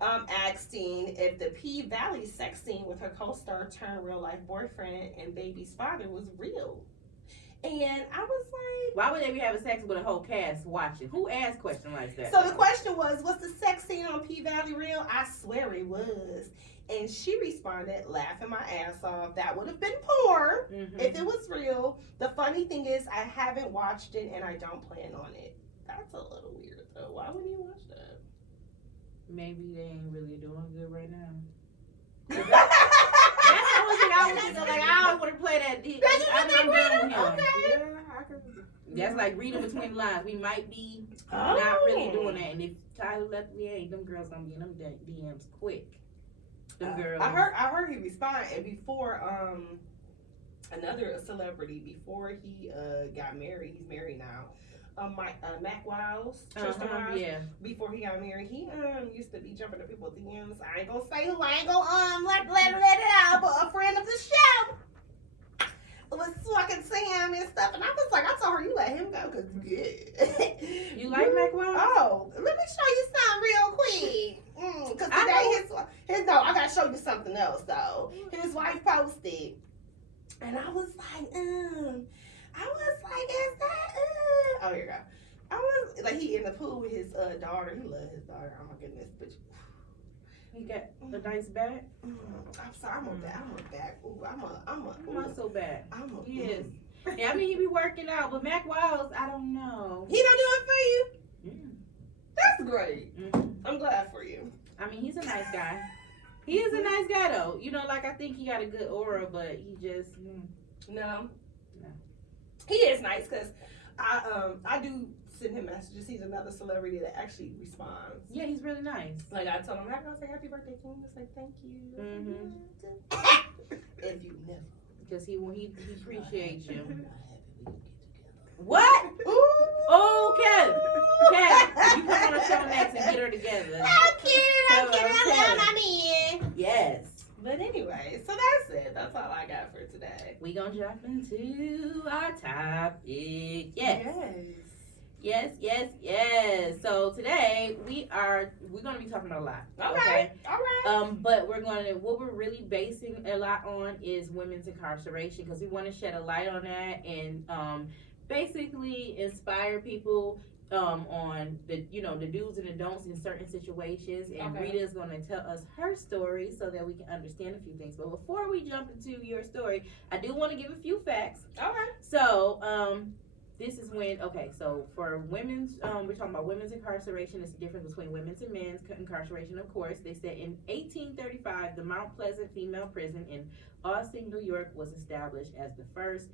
asking if the P Valley sex scene with her co-star turned real life boyfriend and baby's father was real. And I was like, Why would they be having sex with a whole cast watching? Who asked questions like that? so the question was the sex scene on P-Valley real? I swear it was. And she responded, laughing my ass off. That would have been porn if it was real. The funny thing is, I haven't watched it and I don't plan on it. That's a little weird though. Why wouldn't you watch that? Maybe they ain't really doing good right now. That's That's the only thing I was thinking. Like, I don't want to play that. I'm done with him. Okay. Yeah, I can. That's like reading between the lines. We might be not really doing that. And if Tyler left, we ain't. Them girls gonna be in them DMs quick. Them girls. I heard he responded before another celebrity before he got married. He's married now. Mac Wiles, Tristan Wiles. Yeah. Before he got married, he used to be jumping to people's DMs. I ain't gonna say who. I ain't gonna let it out. But a friend of the show was fucking Sam and stuff, and I was like, I told her you let him go because You like Mac Wiles? Oh, let me show you something real quick. Because today his no, I gotta show you something else though. His wife posted, and I was like, is that? Oh, here you go. I was like, he in the pool with his daughter. He loves his daughter. Oh my goodness, bitch. He got a nice back. I'm sorry, I'm a back. Ooh, I'm Not so bad. He is. Yeah, I mean, he be working out, but Mac Wiles, I don't know. He don't do it for you. That's great. Mm-hmm. I'm glad for you. I mean, he's a nice guy. He is a nice guy, though. You know, like, I think he got a good aura, but he just... No. He is nice, because I do send him messages. He's another celebrity that actually responds. Yeah, he's really nice. Like, I told him, I was like, happy birthday, King. He was like, thank you. Mm-hmm. If you never. Because he appreciates you. What? Ooh. Okay. Kat, you come on the show next and get her together. I'm kidding. I'm in. Yes. But anyway, so that's it. That's all I got for today. We gonna jump into our topic. Yes. So today we're gonna be talking about a lot. Okay. All right. But what we're really basing a lot on is women's incarceration, because we want to shed a light on that and basically inspire people on the do's and the don'ts in certain situations. And Okay. Rita is going to tell us her story so that we can understand a few things. But before we jump into your story, I do want to give a few facts. Okay. So this is so for women's, we're talking about women's incarceration. It's the difference between women's and men's incarceration, of course. They said in 1835, the Mount Pleasant female prison in Austin, New York was established as the first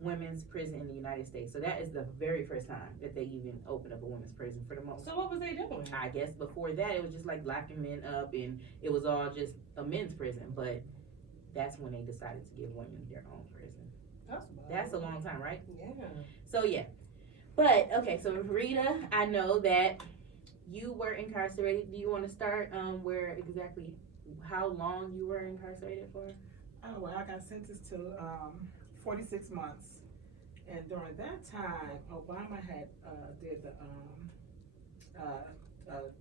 women's prison in the United States. So that is the very first time that they even opened up a women's prison for the most. So what was they doing? I guess before that it was just like locking men up, and it was all just a men's prison. But that's when they decided to give women their own prison. That's a long time, right? Yeah. So yeah. But okay, so Rita, I know that you were incarcerated. Do you want to start how long you were incarcerated for? Oh, well, I got sentenced to 46 months, and during that time, Obama had did the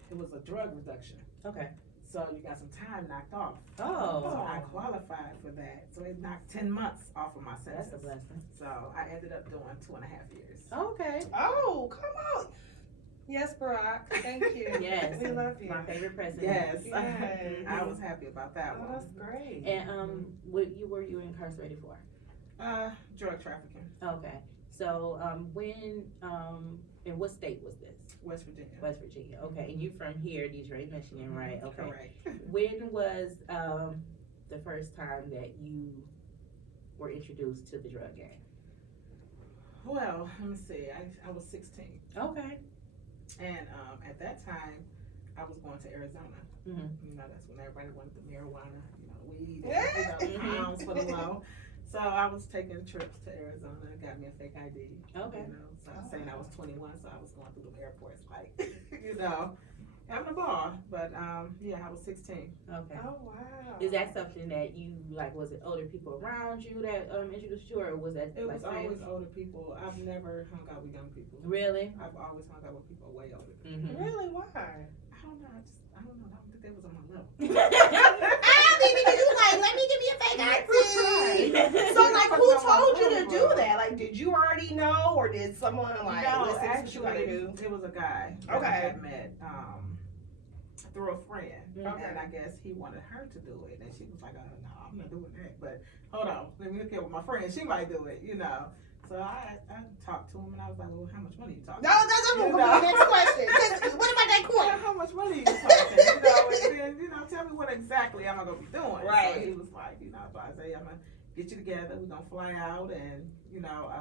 it was a drug reduction. Okay. So you got some time knocked off. Oh. So I qualified for that. So it knocked 10 months off of my sentence. That's a blessing. So I ended up doing 2.5 years. Okay. Oh, come on. Yes, Barack. Thank you. Yes. We love you. My favorite president. Yes. Yes. I was happy about that Oh, one. that's great. And what were you incarcerated for? Drug trafficking. Okay. So when in what state was this? West Virginia. West Virginia. Okay. And you from here, Detroit, Michigan, right? Okay. Correct. When was the first time that you were introduced to the drug game? Well, let me see. I was 16. Okay. And at that time, I was going to Arizona. Mm-hmm. You know, that's when everybody wanted the marijuana, weed, Yeah. pounds for the low. So I was taking trips to Arizona, got me a fake ID. Okay. So I was saying I was 21, so I was going through the airports, like, having a ball. But yeah, I was 16. Okay. Oh, wow. Is that something that you was it older people around you that introduced you, or was that It was always friends? older people. I've never hung out with young people. Really? I've always hung out with people way older. Mm-hmm. Really? Why? I don't know. I don't think they was on my level. I mean, because you like let me give me a fake Right. ID. So, like, who told you to do that? Like, did you already know, or did someone, like, no, listen, this is what you actually, gotta do? it was a guy that I Okay. had met through a friend, Okay. and I guess he wanted her to do it, and she was like, "Oh no, I'm not doing that." But hold on, let me look at with my friend. She might do it, you know. So I talked to him, and I was like, "Well, how much money you talking?" No, that's You the know? next question. 'Cause what about that court? How much money you talking? You know, and then, you know, tell me what exactly am I gonna be doing? Right. So he was like, you know, so I say I'm gonna get you together. We're gonna fly out and, you know,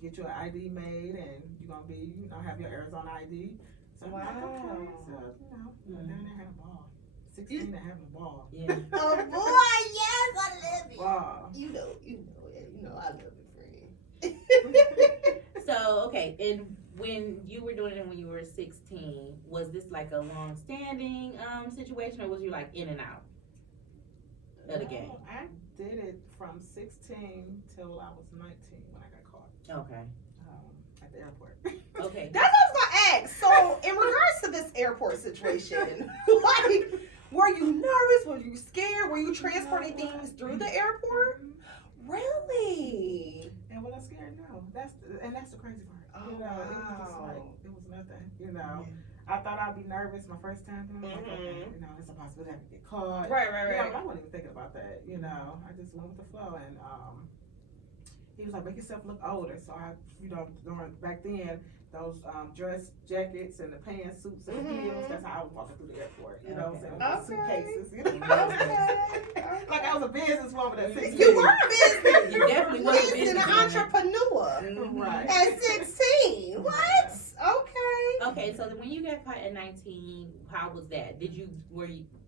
get you an ID made, and you're gonna be, you know, have your Arizona ID. So I'm like, okay. Wow. So, you know, went down there, had a ball. 16 and having a ball. Yeah. Oh boy, yes, I love it. Wow. You know I love it, friend. So, okay, and when you were doing it when you were 16, was this like a long-standing situation, or was you like in and out of the game? No, I did it from 16 till I was 19 when I got caught Okay. at the airport. Okay. That's what I was gonna ask. So, in regards to this airport situation, like, were you nervous? Were you scared? Were you transporting things through the airport? Really? And was I scared? No. That's the crazy part. Oh, You know, it was just like, wow. it was nothing. You know, I thought I'd be nervous my first time, but I'm like, okay, Mhm. you know, it's a possibility I could get caught. Right, You know, I wasn't even thinking about that. You know, I just went with the flow, and he was like, make yourself look older. So I, you know, back then, those dress jackets and the pantsuits and the heels, that's how I was walking through the airport. You know what I'm saying? With the suitcases, you know. Okay. Like I was a businesswoman at 16. You were a business. You definitely was a Listen, an businesswoman. entrepreneur Right. at 16. What? Okay. Okay, so then when you got caught at 19, how was that? Did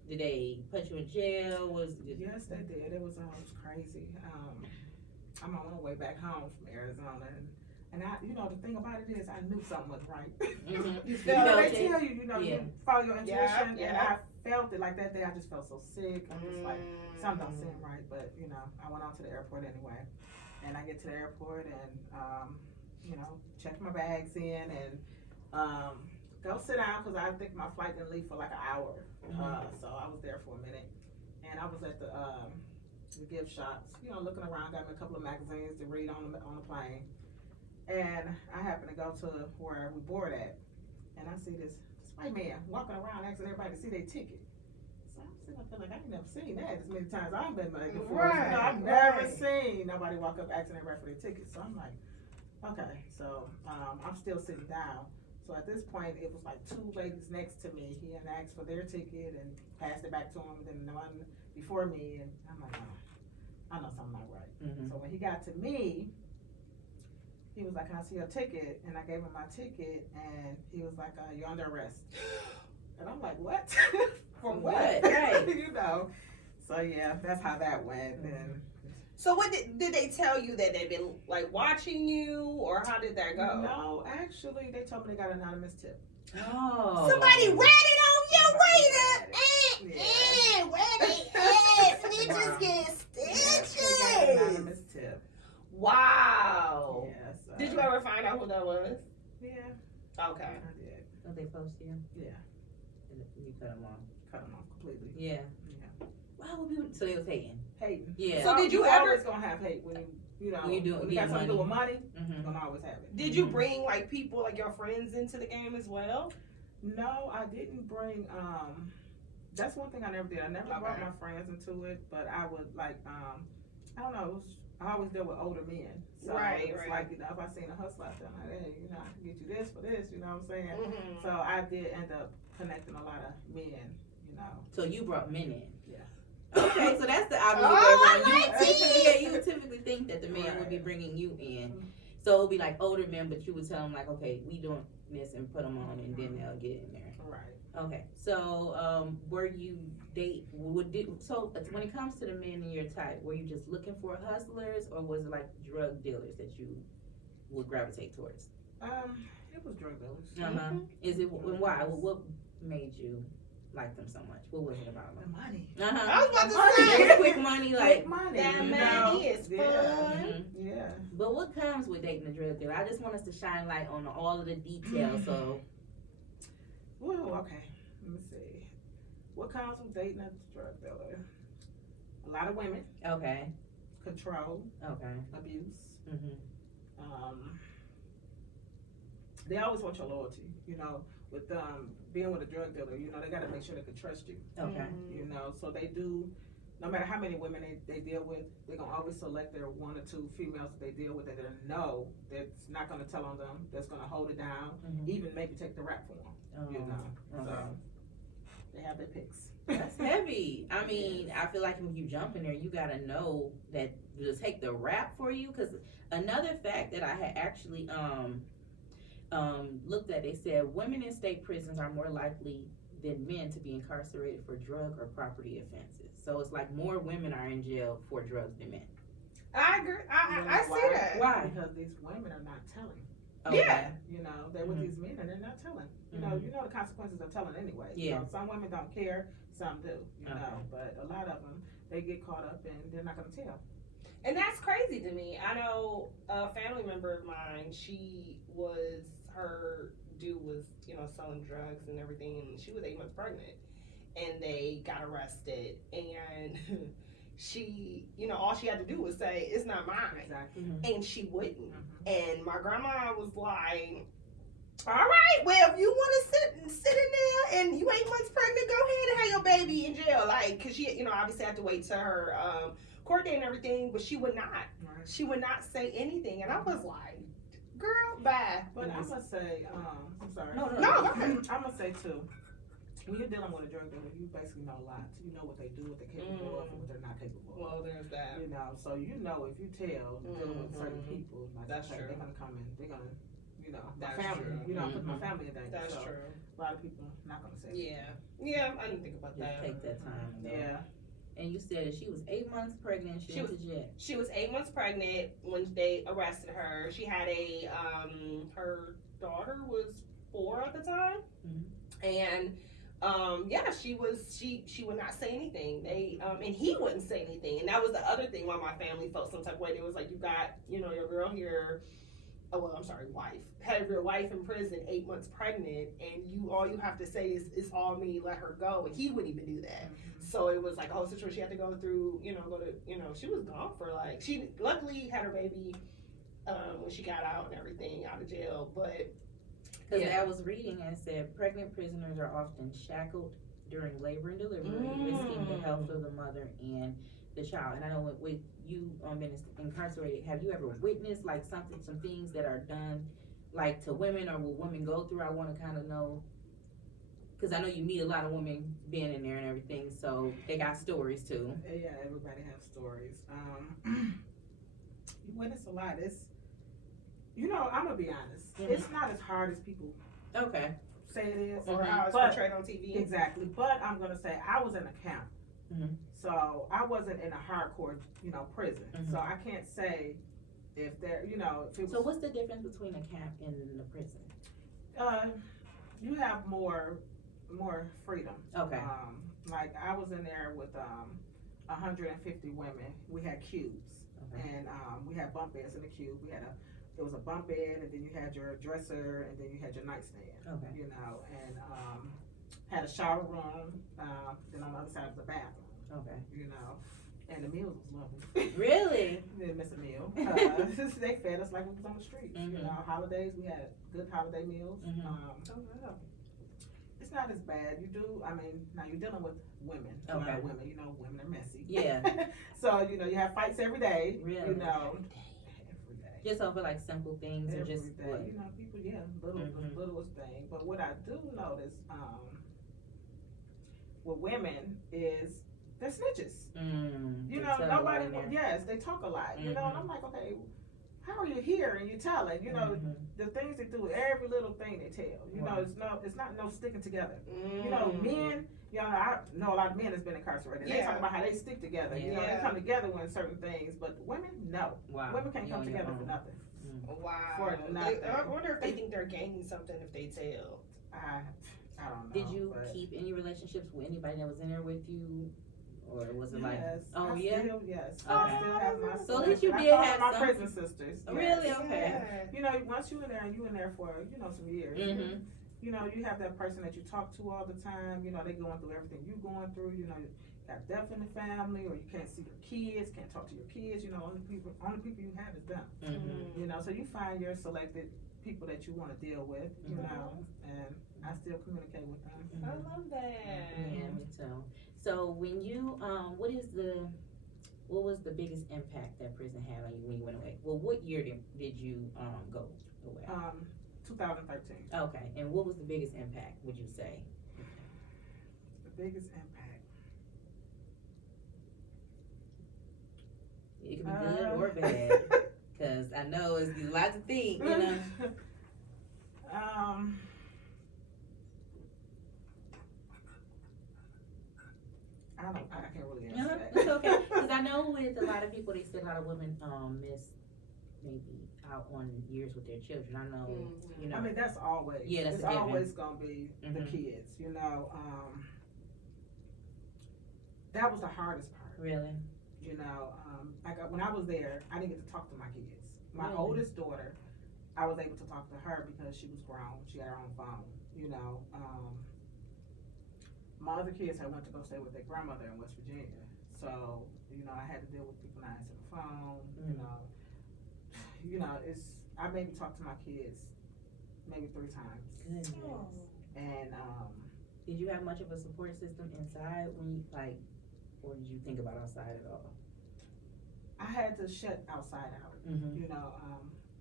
they put you in jail? Yes, they did. It was crazy. I'm on my way back home from Arizona, and I, you know, the thing about it is I knew something was right. Mm-hmm. You You know, felt they it? tell you, you know, Yeah. you follow your intuition, Yeah, and yeah. I felt it like that day. I just felt so sick. I'm just like, something don't seem right, but you know, I went out to the airport anyway, and I get to the airport and you know, check my bags in and go sit down because I think my flight didn't leave for like an hour. So I was there for a minute, and I was at the gift shops, you know, looking around, got me a couple of magazines to read on the plane, and I happened to go to where we board at, and I see this white man walking around asking everybody to see their ticket. So I'm sitting up there like, I ain't never seen that as many times I've been back before. Right, You know, I've never right. seen nobody walk up asking everybody for their ticket. So I'm like, okay, so I'm still sitting down. So at this point, it was like two ladies next to me. He had asked for their ticket and passed it back to him. And then the one before me, and I'm like, oh, I know something not right. Mm-hmm. So when he got to me, he was like, can I see your ticket? And I gave him my ticket, and he was like, you're under arrest. And I'm like, what? For what? Right. You know. So yeah, that's how that went. And So what did they tell you that they've been like watching you, or how did that go? no, actually, they told me they got an anonymous tip. Oh. Somebody ratted on you, Somebody Rita. ratted. Where they at? Snitches get Yeah, they got an stitches. anonymous tip. Wow. Yeah, so, Did you ever find out who that was? Yeah, Okay. I did. Oh, they post you? Yeah, And you cut them off. cut them off completely. Yeah. Yeah. Why would people? So they was hating. Hating. Yeah. So did you ever- always gonna have hate when you know When you do- when get you got something to do with money, Mm-hmm. you're gonna always have it. Did you bring like people, like your friends, into the game as well? No, I didn't bring. That's one thing I never did. I never brought Okay. my friends into it, but I would like. I don't know. I always deal with older men, so Right, it's right. like, you know, if I seen a hustler, I'm like, hey, you know, I can get you this for this. You know what I'm saying? Mm-hmm. So I did end up connecting a lot of men. You know. So you brought men in. Yeah. Okay, so that's the opposite Oh, way I around. like Yeah, it. you would typically think that the man would be Right. bringing you in. So it would be like older men, but you would tell them like, okay, we doing this and put them on, and then they'll get in there. Right. Okay, so were you so when it comes to the men in your type, were you just looking for hustlers, or was it like drug dealers that you would gravitate towards? It was drug dealers. Uh-huh. Is it, and why? What made you like them so much? What was it about The them? money. Uh-huh. I was about to Money. say. Just quick money, like. Quick money. That you money know? is Yeah. fun. Mhm. Yeah. But what comes with dating a drug dealer? I just want us to shine light on all of the details. So, Well, okay. Let me see. What comes with dating a drug dealer? A lot of women, Okay. control, Okay. abuse. Mhm. They always want your loyalty, you know, with being with a drug dealer, you know, they gotta make sure they can trust you, Okay. you know, so they do, no matter how many women they deal with, they're gonna always select their 1 or 2 females that they deal with that they know that's not gonna tell on them, that's gonna hold it down, Mhm. even maybe take the rap for them, you know, Okay. so they have their picks. That's heavy. I mean, I feel like when you jump in there, you gotta know that to take the rap for you. Cause another fact that I had actually looked at, they said women in state prisons are more likely than men to be incarcerated for drug or property offenses. So it's like more women are in jail for drugs than men. I agree. I see Why? that. Why? Because these women are not telling. Okay. Yeah. You know, they're with Mhm. these men and they're not telling. You Mhm. know the consequences of telling anyway. Yeah. You know, some women don't care, some do. You Okay. know, but a lot of them they get caught up and they're not gonna tell. And that's crazy to me. I know a family member of mine, her dude was, selling drugs and everything, and she was 8 months pregnant. And they got arrested. And she, all she had to do was say, it's not mine. Exactly. Mhm. And she wouldn't. Mm-hmm. And my grandma was like, all right, well, if you want to sit in there and you 8 months pregnant, go ahead and have your baby in jail. Like, because she, obviously had to wait to her court date and everything, but she would not. Right. She would not say anything. And I was like, girl, bye. But I'm gonna say, I'm sorry. No. No, okay. I'm gonna say too. When you're dealing with a drug dealer, you basically know a lot. You know what they do, what they're capable of, and what they're not capable of. Well, there's that. You know, so you know if you tell dealing with certain Mhm. people, like That's okay, true. they're gonna come in, they're gonna, my That's family, true. put my family in danger. That's so true. A lot of people not gonna say. Yeah, I didn't think about Just that. take that time. Though. Yeah. And you said that she was 8 months pregnant. She went to jail. She was 8 months pregnant when they arrested her. She had her daughter was 4 at the time, and she would not say anything. And he wouldn't say anything, and that was the other thing why my family felt some type of way. They was like, you got your girl here. Oh well, I'm sorry, wife. Have your wife in prison 8 months pregnant, and all you have to say is it's all me. Let her go, and he wouldn't even do that. So it was like a whole situation she had to go through, she was gone for she luckily had her baby when she got out and everything out of jail. But Because I was reading and it said pregnant prisoners are often shackled during labor and delivery, risking the health of the mother and the child. And I know with you been incarcerated, have you ever witnessed some things that are done to women, or will women go through? I want to kind of know. Because I know you meet a lot of women being in there and everything, so they got stories too. Yeah, everybody has stories. You witness a lot. I'm gonna be honest. Mhm. It's not as hard as people Okay. say it is, or how it's but portrayed on TV. exactly. But I'm gonna say I was in a camp, Mhm. so I wasn't in a hardcore, prison. Mhm. So I can't say if there, if it was. So what's the difference between a camp and the prison? You have more freedom. Okay. Like I was in there with 150 women. We had cubes, Okay. and we had bunk beds in the cube. There was a bunk bed, and then you had your dresser, and then you had your nightstand. Okay. And had a shower room. Then on the other side was the bathroom. Okay. And the meals was lovely. Really? We didn't miss a meal. They fed us like we was on the streets. Mhm. Holidays we had good holiday meals. Mhm. It's not as bad. Now you're dealing with women. A lot Okay. of women, women are messy. Yeah. So, you have fights every day. Really? Every day. Just over simple things or Every just day. what? People, Mhm. the littlest thing. But what I do notice, with women is they're snitches. Nobody, yes, they talk a lot, and I'm like, okay, how are you here and you telling, the things they do, every little thing they tell, Right. it's not no sticking together. Mm. Men, I know a lot of men that's been incarcerated. They Yeah. talk about how they stick together. They Yeah. come together when certain things, but women, no. Wow. Women can't You come on your together for own. nothing. Wow. For nothing. I wonder if they think they're gaining something if they tell. I don't know. Did you but keep any relationships with anybody that was in there with you? Or was it yes, oh I yeah? Still, yes. Okay. I still have my So at least you I did call have them my some- prison sisters. Oh, yes. really? Okay. Yeah. Once you in there and you in there for, some years, Mhm. you have that person that you talk to all the time, they going through everything you going through, got death in the family, or you can't see your kids, can't talk to your kids. You know, only people you have is them. Mm-hmm. You know, so you find your selected people that you want to deal with. You know, and I still communicate with them. I love that. Yeah, me too. So when you what was the biggest impact that prison had on you when you went away? Well, what year did you go away? 2013. Okay, and what was the biggest impact, would you say? The biggest impact. It could be good or bad, because I know it's a lot to think, you know. I can't really No, answer that. it's okay, because I know with a lot of people, they say a lot of women miss maybe out on years with their children. I know, you know. I mean, that's always. Yeah, that's it's a given. always gonna be the kids. You know, that was the hardest part. Really? You know, when I was there, I didn't get to talk to my kids. My Really? oldest daughter, I was able to talk to her because she was grown. She had her own phone. You know, my other kids had went to go stay with their grandmother in West Virginia. So, you know, I had to deal with people not answering the phone. You know, I maybe talked to my kids maybe 3 times. Goodness. And did you have much of a support system inside when you or did you think about outside at all? I had to shut outside out. You know,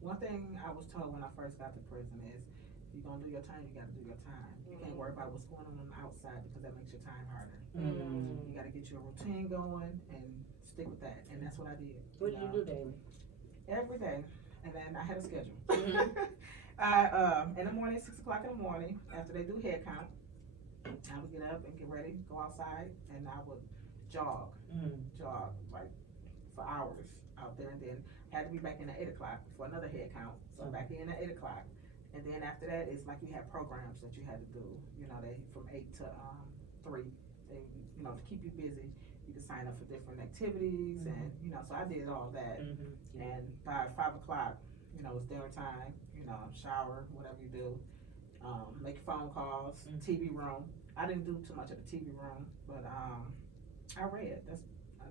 one thing I was told when I first got to prison is, if you're gonna do your time, you gotta do your time. You can't worry about what's going on the outside, because that makes your time harder. You gotta get your routine going and stick with that, and that's what I did. What did you do daily? Every day, and then I had a schedule. In the morning, 6 o'clock in the morning, after they do head count, I would get up and get ready, go outside, and I would jog like for hours out there, and then had to be back in at 8 o'clock for another head count. So back in at 8 o'clock, and then after that, it's like you have programs that you had to do. You know, they from 8 to 3. They, you know, to keep you busy. You can sign up for different activities, and you know, so I did all that. And by 5 o'clock, you know, it's dinner time. You know, shower, whatever you do, make phone calls, TV room. I didn't do too much at the TV room, but I read.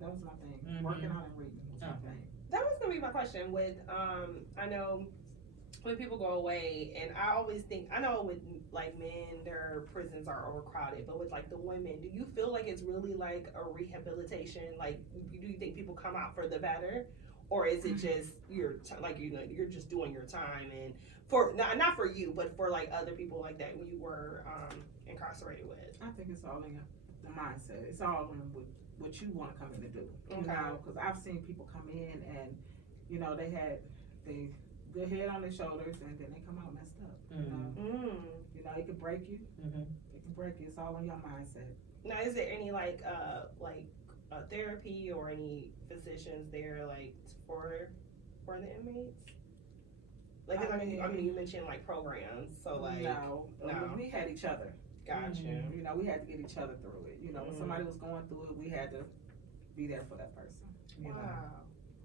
That was my thing. Working out and reading was my thing. That was gonna be my question. With I know when people go away, and I always think, I know with like men, their prisons are overcrowded, but with like the women, do you feel like it's really like a rehabilitation? Like, do you think people come out for the better, or is it just you're just doing your time, and for not for you, but for like other people like that when you were incarcerated with? I think it's all in the mindset. It's all in what you want to come in to do. You know, because I've seen people come in and, you know, they had the good head on their shoulders, and then they come out messed up. You know, it can break you. It can break you. It's all in your mindset. Now, is there any therapy or any physicians there like for the inmates? Like, I mean, you mentioned like programs, so like no. We had each other. Gotcha. You know, we had to get each other through it. You know, when somebody was going through it, we had to be there for that person. You know?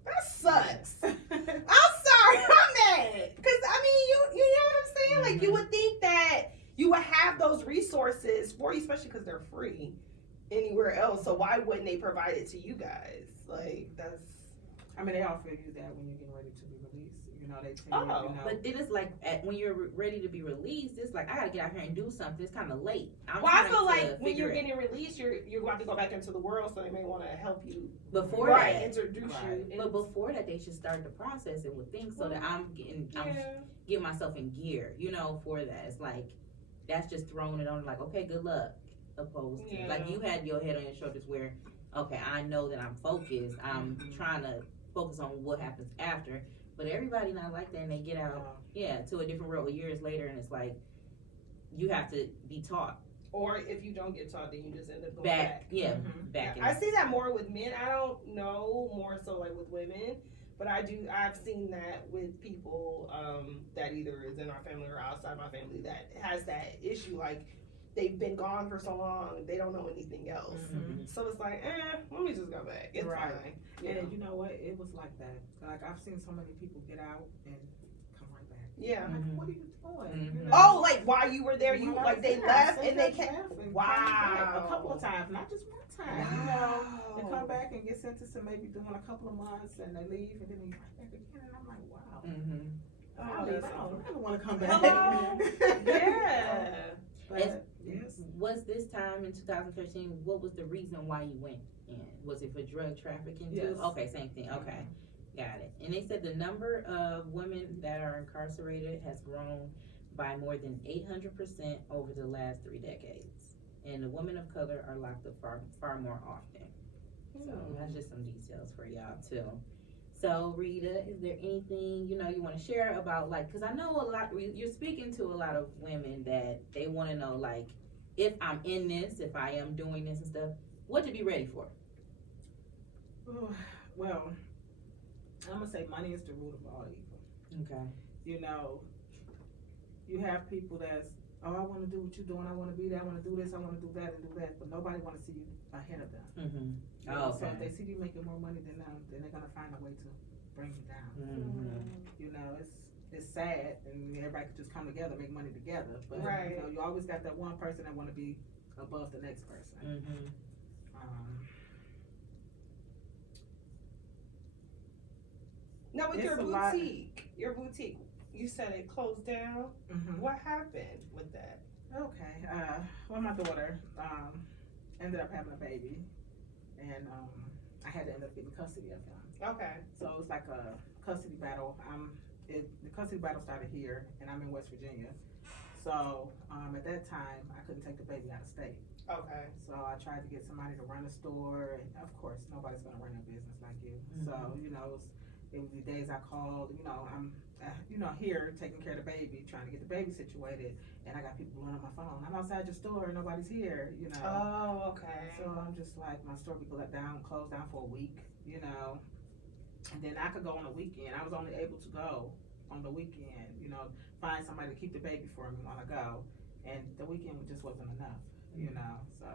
That sucks. I'm sorry, I'm mad. Because, I mean, you know what I'm saying? Like, you would think that you would have those resources for you, especially because they're free anywhere else. So why wouldn't they provide it to you guys? Like, that's... I mean, they offer you that when you're getting ready to be released. You know, they tell you, you know. But then it's like, when you're ready to be released, it's like, I gotta get out here and do something. It's kind of late. I feel like when you're getting released, you're going to go back into the world, so they may want to help you. Before that, introduce you. But before that, they should start the process and would think so that I'm getting myself in gear, you know, for that. It's like, that's just throwing it on, like, okay, good luck. Opposed to, like, you had your head on your shoulders where, okay, I know that I'm focused. I'm trying to focus on what happens after. But everybody not like that, and they get out, to a different world years later, and it's like, you have to be taught. Or if you don't get taught, then you just end up going back. Back. I see that more with men. I don't know more so like with women, but I've seen that with people that either is in our family or outside my family that has that issue. Like, they've been gone for so long, they don't know anything else. So it's like, let me just go back. It's fine. And you know what? It was like that. Like, I've seen so many people get out and come right back. Yeah. Like, what are you doing? You know? Oh, like while you were there, you like they left and they came. and come back a couple of Wow. times, not just one time. You know, they come back and get sentenced to maybe doing a couple of months, and they leave, and then they right back again. And I'm like, wow. Oh, I leave. that's I don't awful. ever want to come back. Hello? Yeah. But, yes. Was this time in 2013? What was the reason why you went in? Was it for drug trafficking Yes. too? Okay, same thing. Okay, got it. And they said the number of women that are incarcerated has grown by more than 800% over the last 3 decades, and the women of color are locked up far more often. So that's just some details for y'all too. So Rita, is there anything you want to share about, like, because I know a lot, you're speaking to a lot of women that they want to know, like, if I'm in this, if I am doing this and stuff, what to be ready for? Well, I'm gonna say money is the root of all evil. Okay. You know, you have people that's, oh, I want to do what you're doing. I want to be there. I want to do this. I want to do that and do that. But nobody want to see you ahead of them. Mm-hmm. You know, Oh, so okay. if they see you making more money than them, then they're gonna find a way to bring you down. Mm-hmm. You know, it's sad, and everybody could just come together, make money together. But Right. you know, you always got that one person that want to be above the next person. Mm-hmm. Now with It's your a lot. boutique, you said it closed down. Mm-hmm. What happened with that? Okay. Well, my daughter ended up having a baby, and I had to end up getting custody of him. Okay. So it was like a custody battle. The custody battle started here, and I'm in West Virginia. So at that time, I couldn't take the baby out of state. Okay. So I tried to get somebody to run a store, and of course, nobody's gonna run a business like you. So you know, it would be days I called. You know, I'm here taking care of the baby, trying to get the baby situated, and I got people blowing up my phone. I'm outside your store, nobody's here. You know. Oh, okay. So I'm just like, my store would closed down for a week, you know. And then I could go on a weekend. I was only able to go on the weekend, you know, find somebody to keep the baby for me while I go. And the weekend just wasn't enough, you know, so.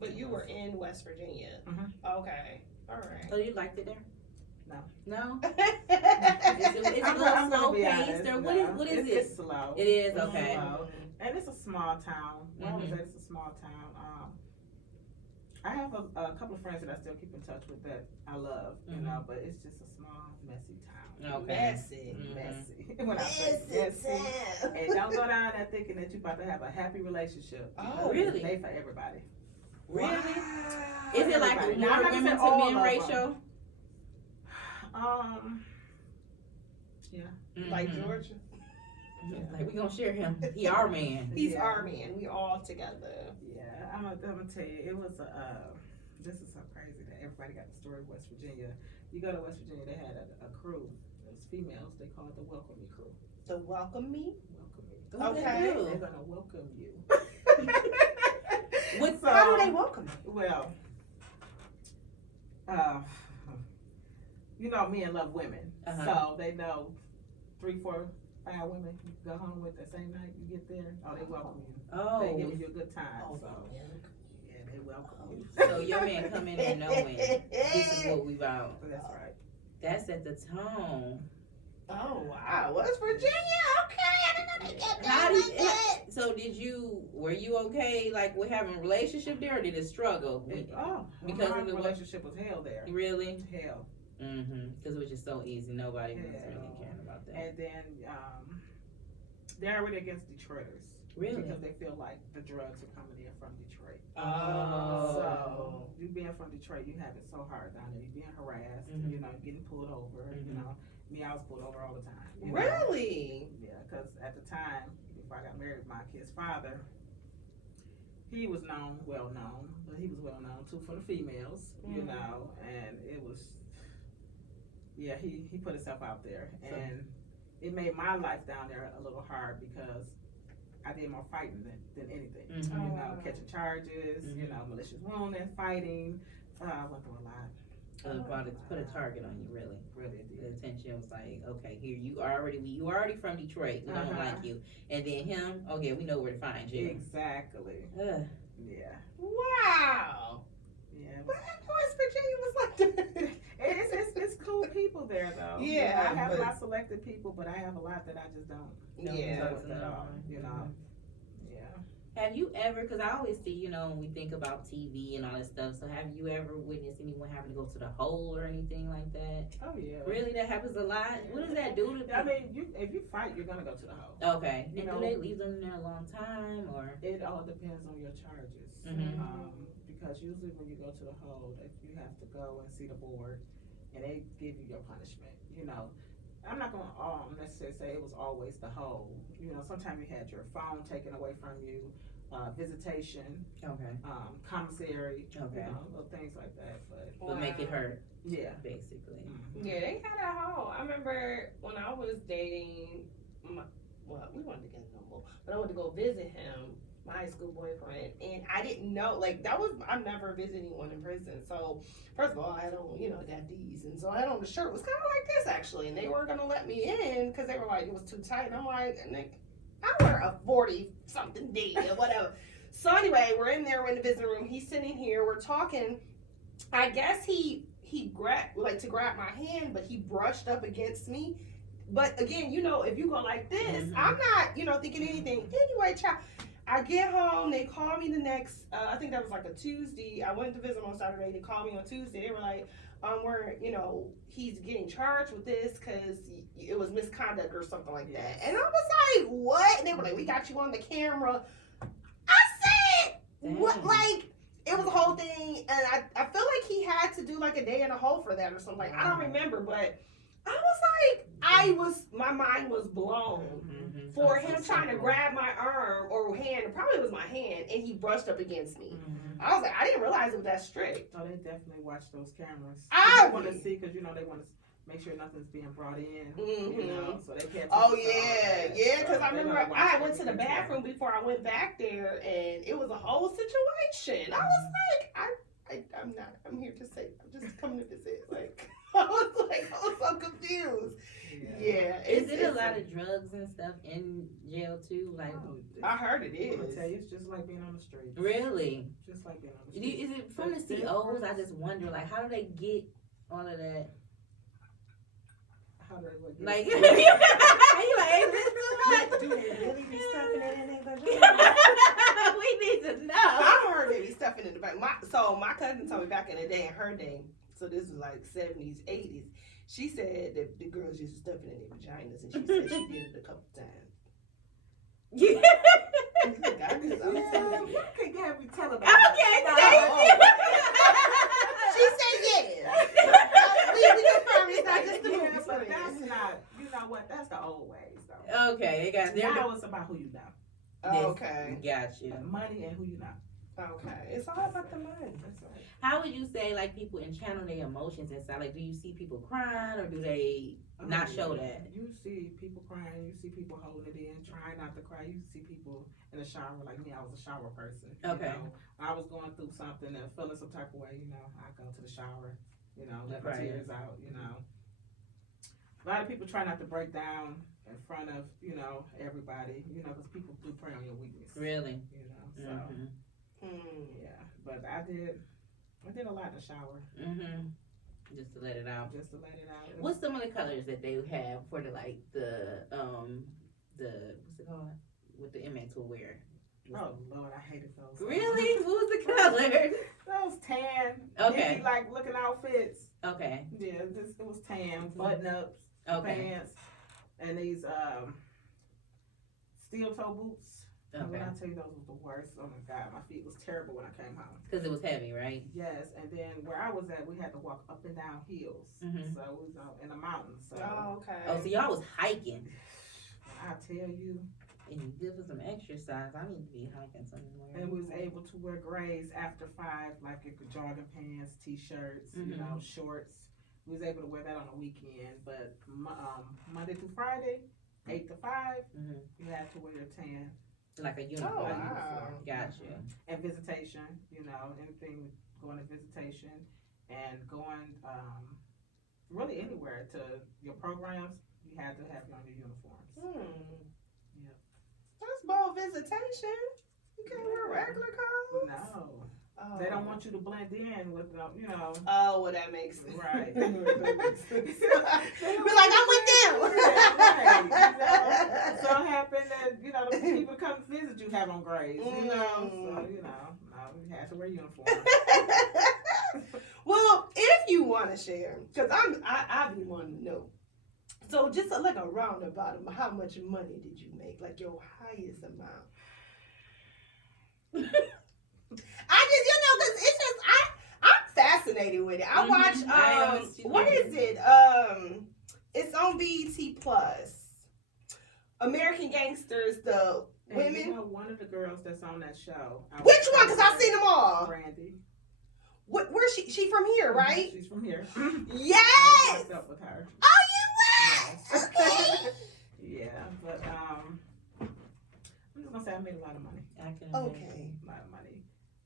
But you were in West Virginia. Mhm. Okay. All right. Oh, you liked it there? No. No? It's a I'm little gonna slow be paced, honest, or no. what is it? It's slow. It is, okay. Slow. And it's a small town. Where I was Mhm. at, it's a small town. I have a couple of friends that I still keep in touch with that I love, you know, but it's just a small, messy town. Okay. Messy. Mhm. Messy. When I say messy. And don't go down there thinking that you're about to have a happy relationship. Oh, because really? It's made for everybody. Really? Wow. Is it like Everybody. more Now, I'm not women gonna to say all men of them. ratio? Like Mhm. Georgia? Like, we gonna share him. He our man. He's Yeah. our man. We all together. Yeah, I'm gonna tell you, it was this is so crazy that everybody got the story of West Virginia. You go to West Virginia, they had a crew. It was females. They called it the Welcome Me crew. The welcome me? Welcome me. What they Okay. do? They're gonna welcome you. What- How do they welcome me? Well, you know, men love women, Uh-huh. so they know 3, 4, 5 women you can go home with the same night you get there. Oh, they welcome you. Oh, They giving you a good time. Oh, So yeah, they welcome you. so your man come in there knowing this is what we about. That's right. That set the tone. Oh, wow. West Virginia? Okay. I didn't know they got How that did like that. so were you okay, like, with having a relationship there, or did it struggle? Because of the the relationship was hell there. Really? Hell. Mm-hmm. Because it was just so easy. Nobody was Yeah. really caring about that. And then they're already against Detroiters. Really? Because they feel like the drugs are coming in from Detroit. Oh. So you being from Detroit, you have it so hard down there. You're being harassed, Mhm. you know, getting pulled over. You Mhm. know, me, I was pulled over all the time. You know? Really? Yeah, because at the time, before I got married, my kid's father, he was well known, but he was well known too for the females, you Mhm. know, and it was, yeah, he put himself out there, and it made my life down there a little hard because I did more fighting than anything. Mhm. You Oh, know, wow. catching charges, you Mhm. know, malicious wounding, fighting. I went through a lot. Put a target on you, really. Really The did. attention was like, okay, here you already from Detroit. We don't Uh-huh. like you, and then him. Okay, we know where to find you. Exactly. Ugh. Yeah. Wow. Yeah. But West Virginia was like that. It's cool people there though. Yeah, You know, I have but- a lot of selected people, but I have a lot that I just don't Yeah. know at all. You know. Yeah. Have you ever, because I always see, when we think about TV and all that stuff, so have you ever witnessed anyone having to go to the hole or anything like that? Oh yeah. Really? That happens a lot? What does that do to people? I mean, if you fight, you're gonna go to the hole. Okay. You And know, do they leave them in there a long time, or? It all depends on your charges. Because usually when you go to the hole, that you have to go and see the board, and they give you your punishment. I'm not gonna necessarily say it was always the hole. Sometimes you had your phone taken away from you, visitation, Okay. Commissary, Okay. little things like that. But make it hurt, Yeah. basically. Yeah, they had a hole. I remember when I was dating, we wanted to get in no more, but I went to go visit him, my high school boyfriend, and I didn't know, I've never visited anyone in prison. So, first of all, I had on, got these, and so I had on the shirt. It was kind of like this, actually, and they weren't going to let me in because they were like, it was too tight. And I'm like, I wear a 40-something D or whatever. So, anyway, we're in there, we're in the visiting room. He's sitting here, we're talking. I guess he grabbed, to grab my hand, but he brushed up against me. But again, if you go like this, I'm not, thinking anything. Anyway, child, I get home, they call me the next, I think that was like a Tuesday. I went to visit on Saturday, they called me on Tuesday. They were like, he's getting charged with this because it was misconduct or something like that. And I was like, what? And they were like, we got you on the camera. I said, what? It was a whole thing, and I feel like he had to do a day in a hole for that or something. I don't remember, but I was like, my mind was blown for him trying to grab my arm or hand. It probably was my hand, and he brushed up against me. I was like, I didn't realize it was that strict. Oh, they definitely watch those cameras. I want to see because they want to make sure nothing's being brought in. So they can't. Oh yeah, because I remember I went to the bathroom before I went back there, and it was a whole situation. I was like, I'm here to say, I'm just coming to visit. I was so confused. Yeah. Is it a lot of drugs and stuff in jail too? I heard it is. I'm gonna tell you, it's just like being on the street. Really? Just like being on the street. Is it from the COs? I just wonder, how do they get all of that? How do they look? Do they really be stuffing it in there? We need to know. I heard they be stuffing it in the back. My cousin told me back in the day, in her day, so this was 70s, 80s, she said that the girls used to stuff it in their vaginas, and she said she did it a couple times. Yeah. What can Gabby tell about? Okay, thank you. She said yes. We confirmed it's not just the movie. But that's not, that's the old ways though. Okay, now it's about who you know. Okay. Got you. Money and who you know. Okay. It's all about the money. That's right. How would you say people channel their emotions inside? Do you see people crying or do they not show that? You see people crying, you see people holding it in, trying not to cry. You see people in the shower like me. I was a shower person. Okay. I was going through something and feeling some type of way, I go to the shower, let my Right. tears out, A lot of people try not to break down in front of, everybody, because people do prey on your weakness. Really? So, yeah. But I did a lot in the shower. Just to let it out. What's some of the colors that they have for the what's it called? What the inmates will wear? Oh Lord, I hated those. Really? What was the color? Those tan. Okay. Hippie, looking outfits. Okay. Yeah, it was tan, button ups, Okay. pants, and these steel toe boots. And when I tell you those was the worst, oh my God, my feet was terrible when I came home. Because it was heavy, right? Yes, and then where I was at, we had to walk up and down hills. So it was in the mountains. So okay. Oh, so y'all was hiking. I tell you. And you did for some exercise. I need to be hiking somewhere. And we was able to wear grays after 5, like jogging pants, t-shirts, shorts. We was able to wear that on the weekend, but Monday through Friday, 8 to 5, you had to wear your tan. Like a uniform. Oh, wow. Gotcha. And visitation, anything going to visitation and going really anywhere to your programs, you had to have on your uniforms. Yeah. That's bold visitation. You can't wear regular clothes? No. Oh. They don't want you to blend in with them, you know. Oh, well, that makes sense. Right. Be like, I'm with Yeah, right. You them. know, so happen that, you know, the people come visit you have on grades, you know. So, you know, no, you have to wear uniform. Well, if you want to share, because I be wanting to know. So just like a roundabout, how much money did you make? Like your highest amount? Because it's just I'm fascinated with it. I watch what is it? It's on BET Plus. American Gangsters, the women. You know, one of the girls that's on that show. Which one? Because I've seen them all. Brandy. Where's she? She from here, right? She's from here. Yes. I was up with her. Oh, you was. Yes. Okay. Yeah, but I'm just gonna say I made a lot of money. I can Okay. A lot of money.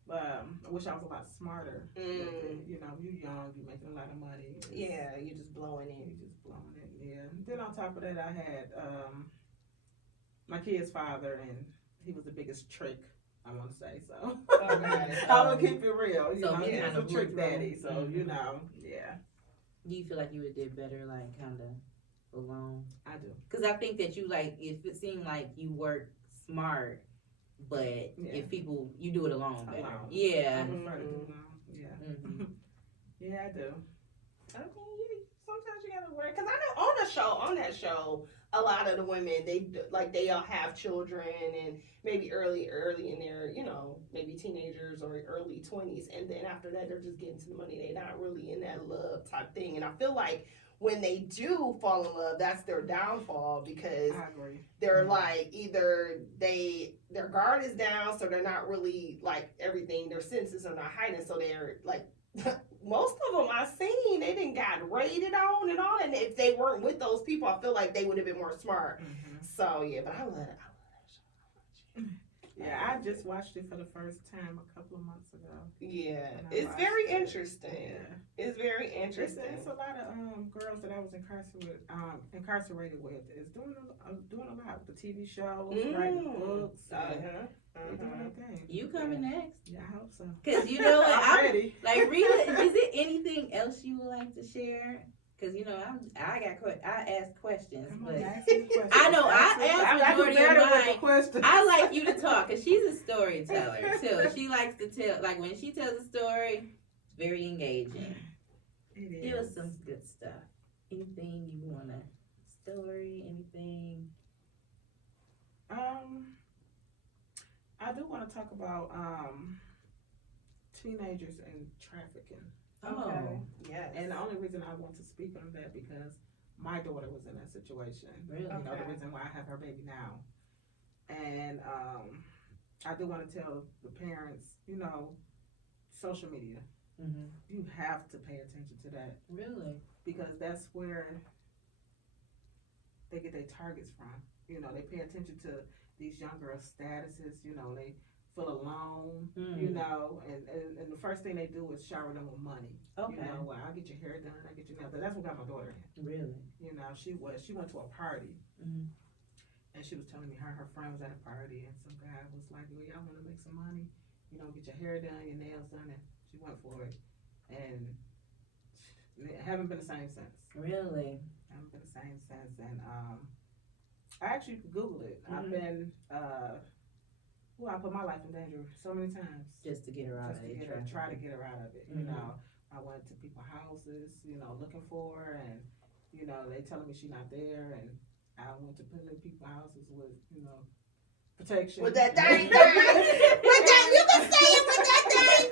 But I wish I was a lot smarter. with it. You know, you young, you making a lot of money. Yeah, you're just blowing it. You just blowing it. Yeah. Then on top of that, I had my kid's father, and he was the biggest trick. I want to say so. I'm gonna keep it real. You So know, he he kind was of a trick moved daddy. So on. you know, yeah, Do you feel like you would have did better, like, kind of alone? I do. Because I think that you, like, if it seemed like you work smart, but if people, you do it alone better. Alone. Yeah. I prefer to do it alone. Yeah. Mm-hmm. Yeah, I do. Okay, yeah. Sometimes you gotta work. Cause I know on that show, a lot of the women they all have children and maybe early in their maybe teenagers or early 20s, and then after that they're just getting to the money. They're not really in that love type thing, and I feel like when they do fall in love, that's their downfall because I agree. they're like either their guard is down, so they're not really like everything. Their senses are not heightened, so they're like. Most of them I've seen, they didn't got rated on and all, and if they weren't with those people, I feel like they would have been more smart. Mm-hmm. So yeah, but I love that show. Yeah, I just watched it for the first time a couple of months ago. Yeah, And I it's very watched it. interesting. Yeah. It's very interesting. It's a lot of girls that I was incarcerated with is doing a lot. The TV shows, writing books. They doing their thing. You coming next? Yeah, I hope so. Because you know what? I'm ready. Like, Rita, is it anything else you would like to share? Because I ask questions, Come but on, ask me questions. I know I ask majority of mine. questions. I like you to talk because she's a storyteller too. She likes to tell, like when she tells a story, it's very engaging. It Give us is. some good stuff. Anything you want to story? Anything? I do want to talk about teenagers and trafficking. Oh, Yes. And the only reason I want to speak on that because my daughter was in that situation. really? You know, Okay. the reason why I have her baby now. And I do want to tell the parents, social media, Mm-hmm. you have to pay attention to that Really? because that's where they get their targets from. They pay attention to these young girls' statuses, they feel alone, Mm. and the first thing they do is shower them with money. Okay. Well, I'll get your hair done, I'll get your nails done. That's what got my daughter in. Really? She went to a party, Mm. and she was telling me her friend was at a party, and some guy was like, well, y'all want to make some money, get your hair done, your nails done, and she went for it, and haven't been the same since. Really? Haven't been the same since, and I actually could Google it. I've been, I put my life in danger so many times. Just to get her out Just of to it. get her, try to get her out of it. Mhm. I went to people's houses, looking for her, and they telling me she's not there, and I went to people's houses with protection. With that thing, with that, you can say it with that thing.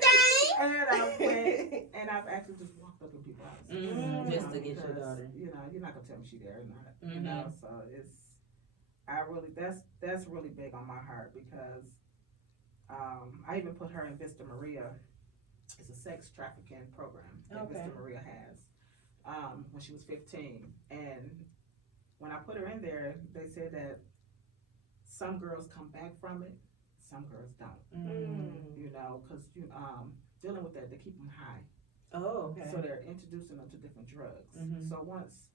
And I went, and I've actually just walked up in people's houses. Mhm, just to get your because, daughter. You're not gonna tell me she's there or not. Mhm. So that's really big on my heart because I even put her in Vista Maria. It's a sex trafficking program that Okay. Vista Maria has. When she was 15, and when I put her in there, they said that some girls come back from it, some girls don't. Mm. Because dealing with that, they keep them high. Oh, okay. So they're introducing them to different drugs. Mhm. So once,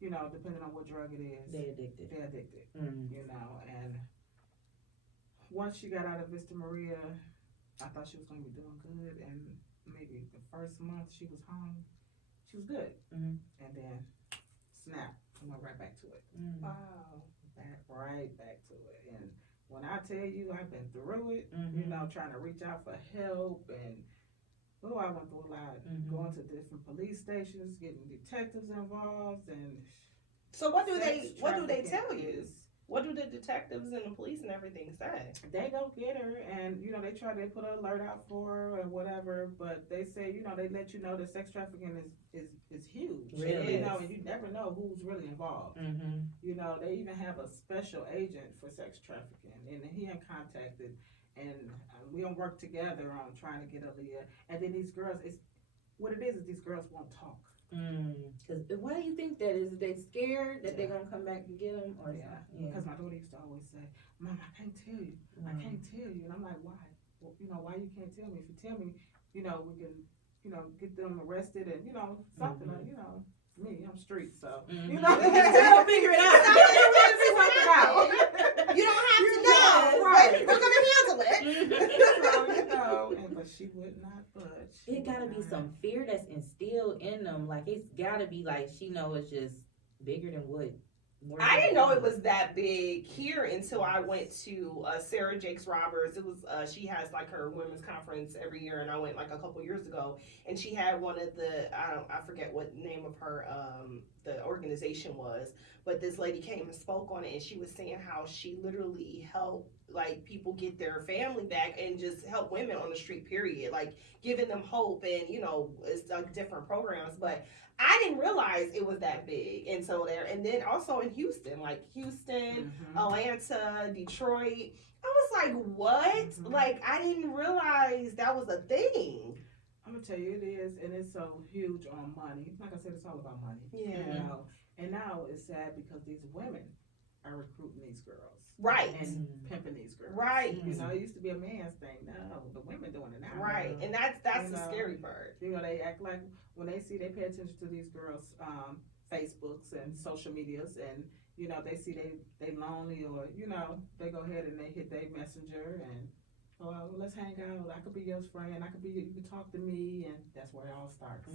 depending on what drug it is, They addicted. they're addicted. Mm. And once she got out of Vista Maria, I thought she was going to be doing good, and maybe the first month she was home, she was good. Mhm. And then, snap, I went right back to it. Wow. Right back to it. And when I tell you I've been through it, Mhm. you know, trying to reach out for help, and I went through a lot. Mhm. Going to different police stations, getting detectives involved, and So what do sex they tell trafficking you? is- What do the detectives and the police and everything say? They go get her, and you know they put an alert out for her or whatever, but they say, you know, they let you know that sex trafficking is huge. Really You know, is. and you never know who's really involved. Mhm. You know, they even have a special agent for sex trafficking, and he contacted, and we don't work together on trying to get Aaliyah. And then these girls, what it is these girls won't talk. Cause why do you think that is? They scared that they're gonna come back and get them, or Yeah. Because my daughter used to always say, "Mom, I can't tell you. I can't tell you." And I'm like, "Why? Well, you know, why you can't tell me? If you tell me, you know, we can, you know, get them arrested and, you know, something, you know, me, I'm street, so, you know, We'll figure it out. You don't have to Yeah, know. right. We're gonna handle it. So, you know, but she would not budge. It gotta be some fear that's instilled in them. Like it's gotta be like she know it's just bigger than what. I didn't know it was that big here until I went to Sarah Jakes Roberts. It was she has like her women's conference every year, and I went like a couple years ago, and she had one of the I forget what name of her the organization was, but this lady came and spoke on it, and she was saying how she literally helped like people get their family back and just help women on the street, period, like giving them hope, and you know it's like different programs, but I didn't realize it was that big until there. And then also in Houston, like Houston, Atlanta, Detroit. I was like, what? Like, I didn't realize that was a thing. I'm going to tell you, it is. And it's so huge on money. Like I said, it's all about money. Yeah. You know? And now it's sad because these women are recruiting these girls. Right. And pimping these girls. Right. You know, it used to be a man's thing. No, the women doing it now. Right. And that's You the know, scary part. You know, they act like when they pay attention to these girls' Facebooks and social medias, and you know they see they lonely, or you know they go ahead and they hit their messenger and well, let's hang out. I could be your friend. You can talk to me, and that's where it all starts.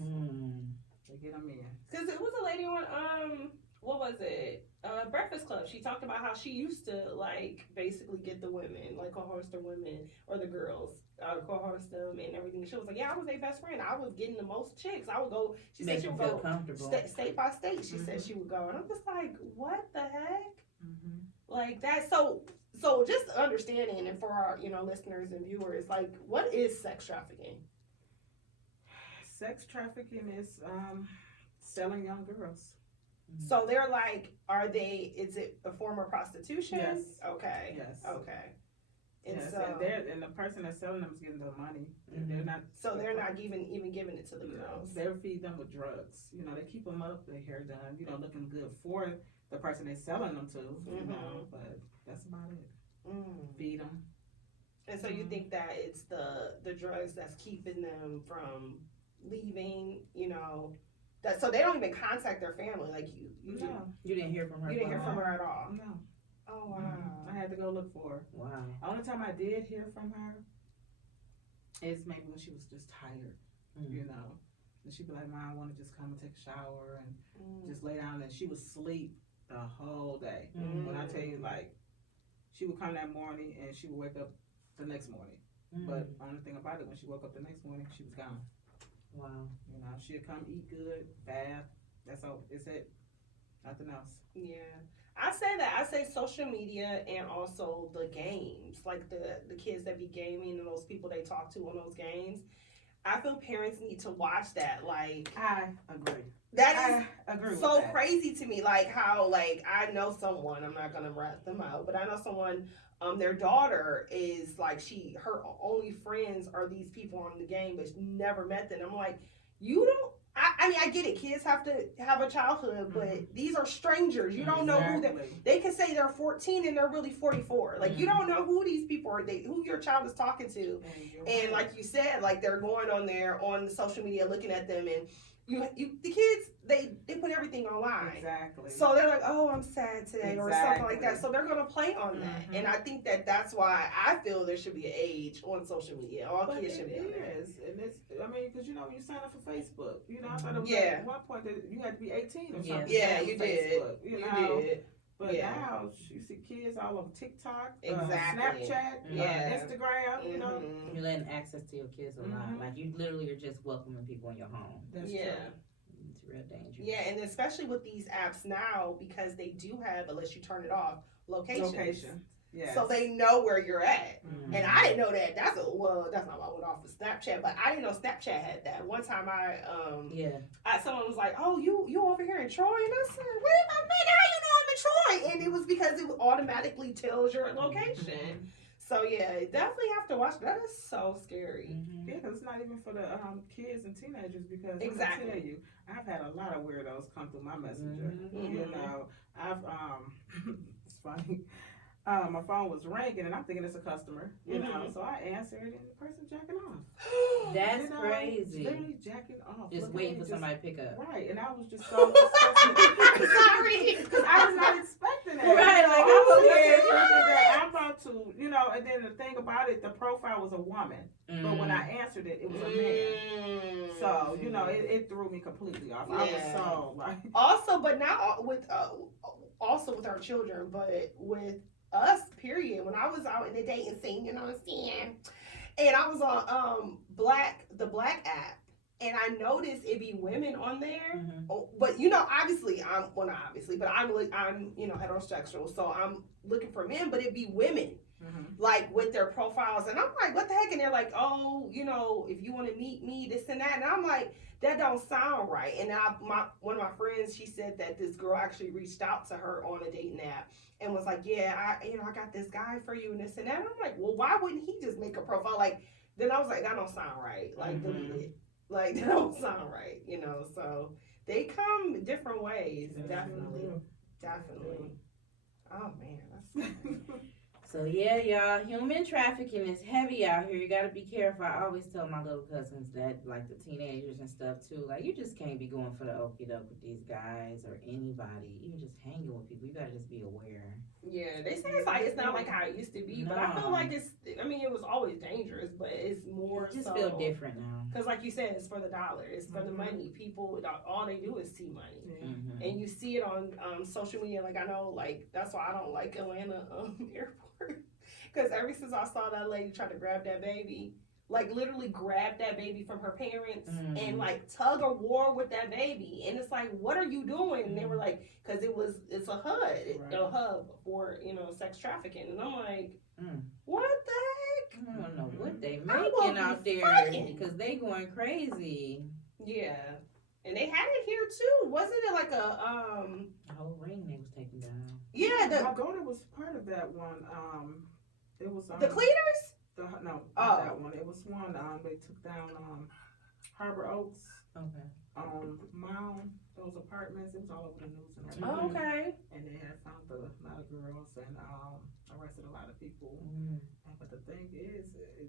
They get them in. Because it was a lady on what was it? Breakfast Club. She talked about how she used to like basically get the women, like coerce the women or the girls, coerce them and everything. She was like, yeah, I was their best friend. I was getting the most chicks. I would go. She said she would go state by state. She said she would go, and I'm just like, what the heck? Like that. So just understanding, and for our listeners and viewers, like what is sex trafficking? Sex trafficking is selling young girls. So they're like, is it a form of prostitution? Yes. Okay. Yes. Okay. And yes, so and the person that's selling them is getting the money. They're not. So they're not even giving it to the girls. They feed them with drugs. You know, they keep them up, their hair done. You know, looking good for the person they're selling them to. You know, but that's about it. Feed them. And so you think that it's the drugs that's keeping them from leaving? You know. So they don't even contact their family, like you. No. You didn't hear from her. You didn't hear from her at all. No. Oh wow. I had to go look for her. Wow. The only time I did hear from her is maybe when she was just tired, you know. And she'd be like, "Mom, I want to just come and take a shower and just lay down." And she would sleep the whole day. When I tell you, like, she would come that morning and she would wake up the next morning. But only thing about it, when she woke up the next morning, she was gone. Wow. You know, she'd come eat good, bath. That's all. It's it. Nothing else. Yeah. I say social media and also the games, like the kids that be gaming and those people they talk to on those games. I feel parents need to watch that. Like, I agree. That is agree so with that. crazy to me. Like how, like, I know someone, I'm not gonna rat them out, but I know someone, their daughter is like, her only friends are these people on the game, but she never met them. I'm like, you don't. I mean, I get it. Kids have to have a childhood, but these are strangers. You don't know who they can say they're 14 and they're really 44. Like, you don't know who these people are, who your child is talking to. And like you said, like they're going on the social media, looking at them, and the kids they put everything online. Exactly. So they're like, oh, I'm sad today, or something like that. Exactly. So they're gonna play on that, and I think that's why I feel there should be an age on social media. All But kids should be on there. and it's. I mean, because when you sign up for Facebook, I thought it was Yeah. at one point that you had to be 18 or Yeah. something. Yeah, to you have did. Facebook, You know? did. But Yeah. now you see kids all over TikTok, Exactly. Snapchat, Yeah. Instagram. You know, Mhm. You're letting access to your kids a lot. Mhm. Like you literally are just welcoming people in your home. that's Yeah. true. It's real dangerous. Yeah, and especially with these apps now, because they do have, unless you turn it off, locations. Location. Yes. So they know where you're at. Mhm. And I didn't know that. That's not why I went off of Snapchat, but I didn't know Snapchat had that. One time someone was like, "Oh, you over here in Troy?" And I said, "Wait a minute, how you know I'm in Troy?" And it was because it automatically tells your location. So yeah, definitely have to watch. That is so scary. Mhm. Yeah, because it's not even for the kids and teenagers. Because Exactly. I tell you, I've had a lot of weirdos come through my messenger. Mhm. You know, I've it's funny. My phone was ringing, and I'm thinking it's a customer. You know, so I answered, and the person jacking off. That's crazy. Literally jacking off. Just waiting for somebody to pick up. Right, and I was just so disgusted. Sorry. Because I was not expecting that. Right, like, I'm I'm over here. here thinking that I'm about to, and then the thing about it, the profile was a woman. But when I answered it, it was a man. So, it threw me completely off. I was so like. Also, but not with our children, but with us, period. When I was out in the dating scene, you know what I'm saying? And I was on the black app, and I noticed it be women on there. Mhm. Oh, but obviously not obviously, but I'm heterosexual, so I'm looking for men, but it be women. Mm-hmm. Like with their profiles, and I'm like, what the heck? And they're like, oh, if you want to meet me, this and that, and I'm like, that don't sound right. And one of my friends, she said that this girl actually reached out to her on a dating app and was like, yeah, I got this guy for you and this and that. And I'm like, well, why wouldn't he just make a profile? Like, then I was like, that don't sound right. Like, delete it. Like, that don't sound right. So they come different ways. Definitely. Oh man, that's. So yeah, y'all, human trafficking is heavy out here. You gotta be careful. I always tell my little cousins that, like the teenagers and stuff too, like you just can't be going for the okie doke with these guys or anybody, even just hanging with people. You gotta just be aware. Yeah, they say it's not like how it used to be, but I feel like it was always dangerous, but it's more It just so, feel different now. because like you said, it's for the dollar, it's for the money. People, all they do is see money. Mhm. And you see it on social media. Like, I know, like, that's why I don't like Atlanta airport, because ever since I saw that lady try to grab that baby, like literally grab that baby from her parents and like tug a war with that baby, and it's like, what are you doing? And they were like, because it's a hub for sex trafficking, and I'm like, what the heck? I don't know what they I will making be out there fighting. because they going crazy. Yeah, and they had it here too. Wasn't it like a The whole ring they was taking down. Yeah, my daughter was part of that one. It was the cleaners. Not that one. It was one they took down Harbor Oaks. Okay. Mound, those apartments. It was all over the news and everything. Oh, okay. And they had found a lot of girls and arrested a lot of people. But the thing is,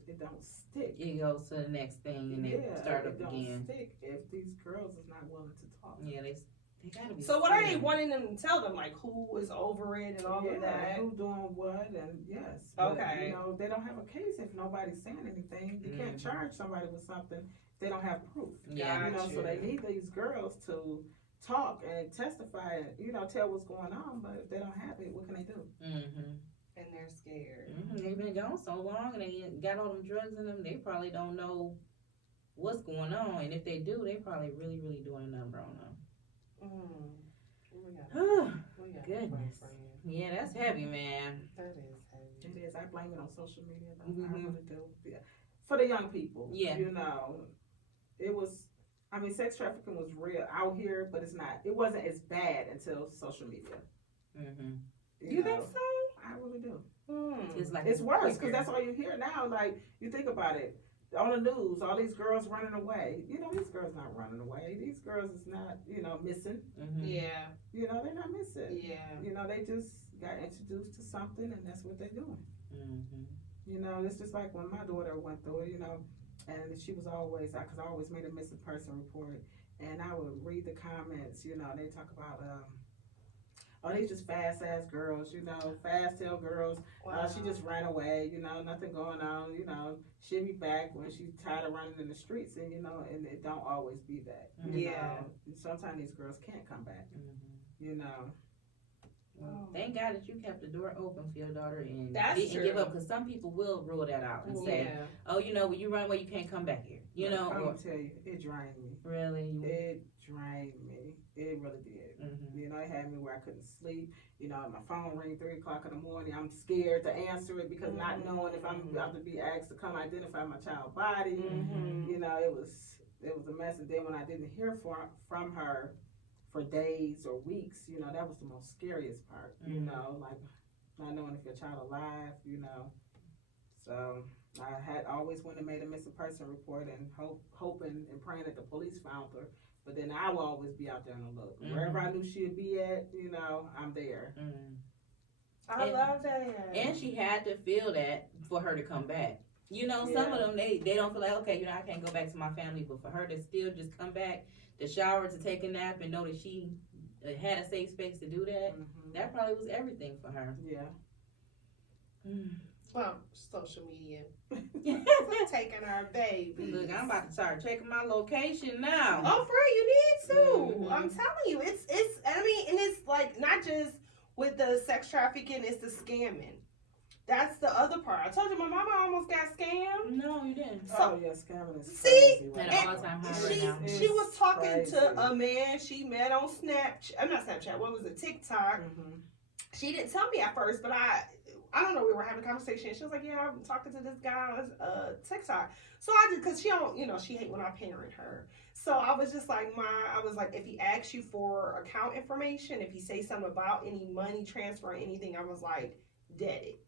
it don't stick. It goes to the next thing and they start up it again. Don't stick if these girls is not willing to talk. Yeah, they gotta be. So what are they scared. wanting them to tell them? Like, who was over it and all of that? Who doing what, and yes. But, Okay. they don't have a case if nobody's saying anything. You can't charge somebody with something if they don't have proof. Yeah. So they need these girls to talk and testify and, tell what's going on, but if they don't have it, what can they do? And they're scared. They've been gone so long and they got all them drugs in them, they probably don't know what's going on. And if they do, they probably really, really doing a number on them. Goodness. Yeah, that's heavy, man. That is heavy. It is. I blame it on social media, though. I really do. Yeah. For the young people. Yeah. It was, sex trafficking was real out here, but it wasn't as bad until social media. You think so? I really do. It's worse because that's all you hear now. Like, you think about it. On the news, all these girls running away. These girls not running away. These girls is not, missing. Yeah. They're not missing. Yeah. They just got introduced to something and that's what they're doing. It's just like when my daughter went through it, and she was always, because I always made a missing person report. and I would read the comments. You know, they talk about oh, they just fast ass girls. You know, fast tail girls. She just ran away. You know, nothing going on. You know, she'll be back when she's tired of running in the streets. And you know, and it don't always be that. You know? Sometimes these girls can't come back. You know. Well, thank God that you kept the door open for your daughter and That's didn't true. give up, because some people will rule that out and say, "Oh, you know, when you run away, you can't come back here." You know, I'm gonna tell you, it drained me. Really, It drained me. It really did. You know, it had me where I couldn't sleep. You know, my phone rang 3 o'clock in the morning. I'm scared to answer it because not knowing if I'm about to be asked to come identify my child's body. You know, it was a mess. And then when I didn't hear from her for days or weeks, you know, that was the most scariest part. You know, like not knowing if your child alive. You know, so I had always went and made a missing person report and hoping and praying that the police found her. But then I will always be out there on the look. Wherever I knew she'd be at, you know, I'm there. I love that. And she had to feel that for her to come back. You know, some of them, they don't feel like, okay, you know, I can't go back to my family. But for her to still just come back, to shower, to take a nap, and know that she had a safe space to do that, that probably was everything for her. Yeah. Well, social media. Taking our baby. Look, I'm about to start checking my location now. Oh, for real, you need to. I'm telling you, it's. I mean, and it's like not just with the sex trafficking, it's the scamming. That's the other part. I told you my mama almost got scammed. No, you didn't. So, yeah, scamming is see, crazy. At an all-time high right now. She was talking crazy. to a man she met on Snapchat. I'm not Snapchat. What was it? TikTok. She didn't tell me at first, but I don't know. We were having a conversation. She was like, "Yeah, I'm talking to this guy on TikTok." So I just, because she don't, you know, she hate when I parent her. So I was just like, I was like, if he asks you for account information, if he say something about any money transfer or anything, I was like, dead it.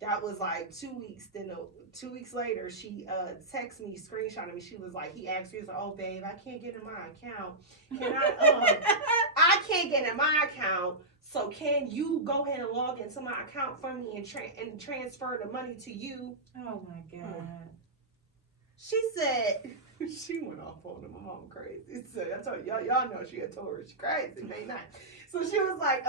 That was like 2 weeks. Then 2 weeks later, she texted me, screenshotted me. She was like, he asked me, he was like, "Oh, babe, I can't get in my account. Can I? I can't get in my account. So can you go ahead and log into my account for me and transfer the money to you?" Oh my God. She said, she went off on him. My mom crazy. So I told y'all know she a tourist. She crazy, they not. So she was like,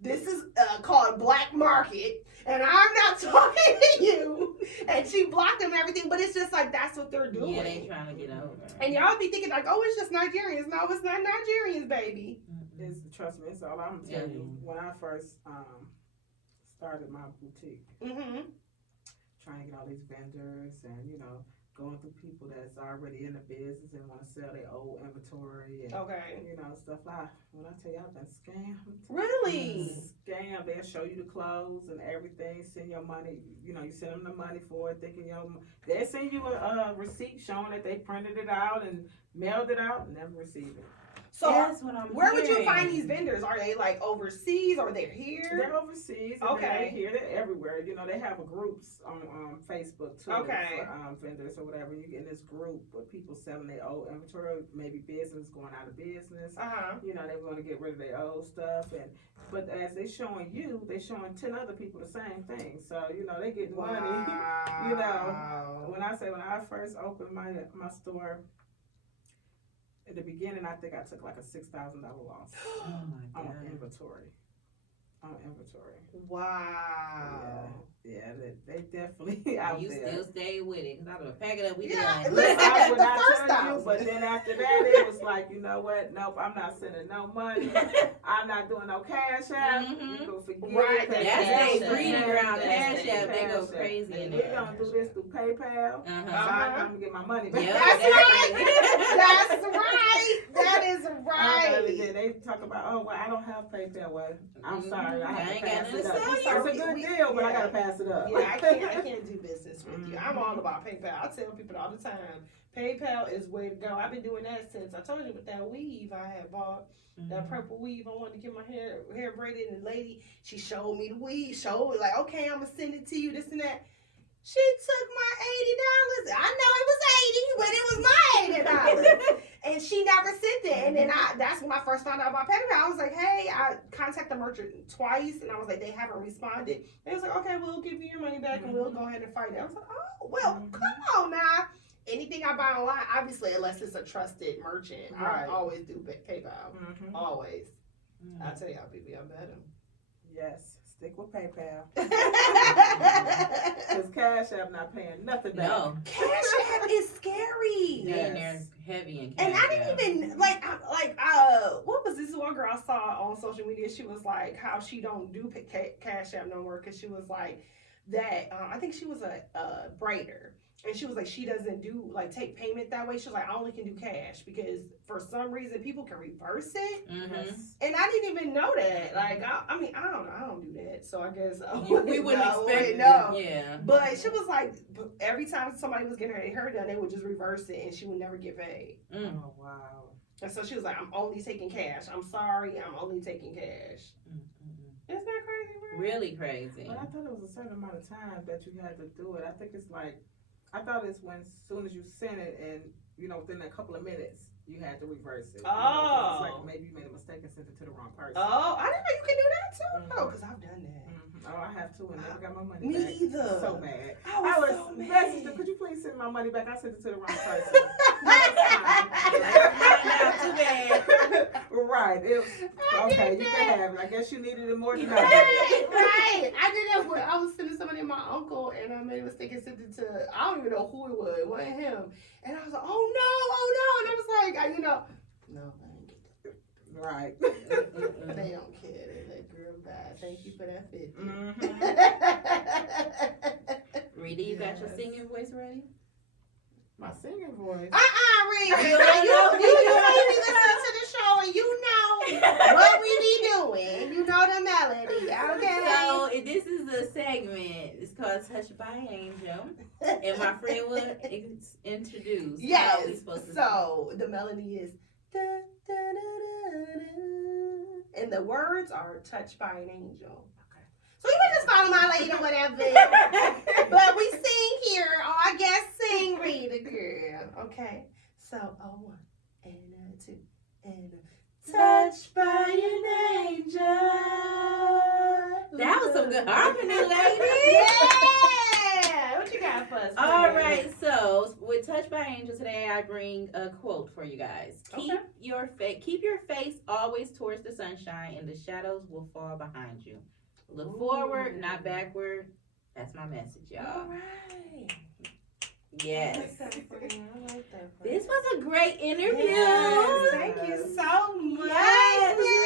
this is called black market, and I'm not talking to you. And she blocked him and everything, but it's just like, that's what they're doing. Yeah, they trying to get over. And y'all be thinking like, oh, it's just Nigerians. No, it's not Nigerians, baby. Trust me, it's all I'm telling you. When I first started my boutique, trying to get all these vendors and, you know, going through people that's already in the business and want to sell their old inventory and, you know, stuff like, when I tell you I've been scammed. Really? Scammed. They'll show you the clothes and everything, send your money, you know, you send them the money for it, thinking they'll send you a receipt showing that they printed it out and mailed it out and never received it. So that's what I'm where would you hearing. find these vendors? Are they like overseas or they're here? They're overseas. And they're here. They're everywhere. You know, they have groups on Facebook too. For vendors or whatever. You get in this group with people selling their old inventory, maybe business going out of business. You know, they want to get rid of their old stuff. But as they showing you, they showing 10 other people the same thing. So, you know, they get money. You know, when I first opened my store, in the beginning, I think I took like a $6,000 loss on inventory. Wow. Yeah, they definitely out you there. You still stay with it, because I'm going to pack it up. We Yeah, done. listen, I would the not first tell you, thousand. but then after that, it was like, you know what? Nope, I'm not sending no money. I'm not doing no cash out. You go forget Right, it. That's their breeding ground. That's Cash out, they go Cash App. crazy in We there. gonna do this through PayPal. So I'm gonna get my money back. Yeah, That's right. definitely. That's right. That is right. They talk about, oh, well, I don't have PayPal. Well, I'm sorry, I I have ain't to got pass it nothing up. to It's tell a you. good deal, but I gotta pass it up. Yeah, I can't do business with you. I'm all about PayPal. I tell people all the time, PayPal is where to go. I've been doing that since I told you with that weave I had bought. That purple weave, I wanted to get my hair braided, and the lady, she showed me the weave, like, okay, I'm gonna send it to you, this and that. She took my $80. I know it was $80, but it was my $80. And she never sent it. And then that's when I first found out about PayPal. I was like, hey, I contacted the merchant twice, and I was like, they haven't responded. They was like, okay, we'll give you your money back, and we'll go ahead and fight it. I was like, oh, well, come on now. anything I buy online, obviously, unless it's a trusted merchant, Right. I always do PayPal. Mm-hmm. Always. I tell y'all, people, y'all better. Yes, stick with PayPal. Cash Because Cash App not paying nothing back. No. App is scary. Yeah, and they're Yes. heavy and And I didn't even what was this one girl I saw on social media? She was like how she don't do Cash App no more because she was like that. I think she was a braider, and she was like she doesn't do like take payment that way. She was like I only can do cash because for some reason people can reverse it, Mm-hmm. Yes. and I didn't even know that. Like I mean I don't know, I don't do that, so I guess We wouldn't expect no. it. Yeah. But she was like, every time somebody was getting her hair done, they would just reverse it, and she would never get paid. Mm. Oh, wow. And so she was like, I'm only taking cash. I'm sorry, I'm only taking cash. Isn't that crazy, man? Really crazy. But I thought it was a certain amount of time that you had to do it. I think it's like, I thought it's when as soon as you sent it and, within a couple of minutes, you had to reverse it. 'Cause it's like maybe you made a mistake and sent it to the wrong person. Oh, I didn't know you can do that too. Mhm. Oh, because I've done that. Oh, I have to and never got my money Me back. either. So mad. I was so mad. messaged her, could you please send my money back? I sent it to the wrong person. Too bad. Right. It was, I okay, did you that. can have it. I guess you needed it more than I did. Right. I did that when I was sending somebody my uncle, and I made a mistake and sent it to, I don't even know who it was. It wasn't him. And I was like, oh no. And I was like, no, I didn't get that. Right. They don't care. They let girl die. Thank you for that 50. Mm-hmm. Rita, you got your Yes. singing voice ready? My singing voice. Rita. You You know. be listening to the show, and you know what we be doing. You know the melody, okay? So this is a segment. It's called Touched by Angel, and my friend will introduce. How we Yes. supposed to So the melody is da, da, da, da, da, and the words are touched by an angel. Okay. So you can just follow my lead or whatever. But we sing here, or I guess sing Rita girl. Okay. So 1 and 2 and touched by an angel. That was some good harmony, lady. Yeah. What you got for us? All friend? right, so with Touched by Angel today, I bring a quote for you guys. Okay. Keep your face always towards the sunshine, and the shadows will fall behind you. Look forward, not backward. That's my message, y'all. All right. Yes. I like that, friend. I like that, friend. This was a great interview. Yes, thank you so much. Yes, Miss Rita.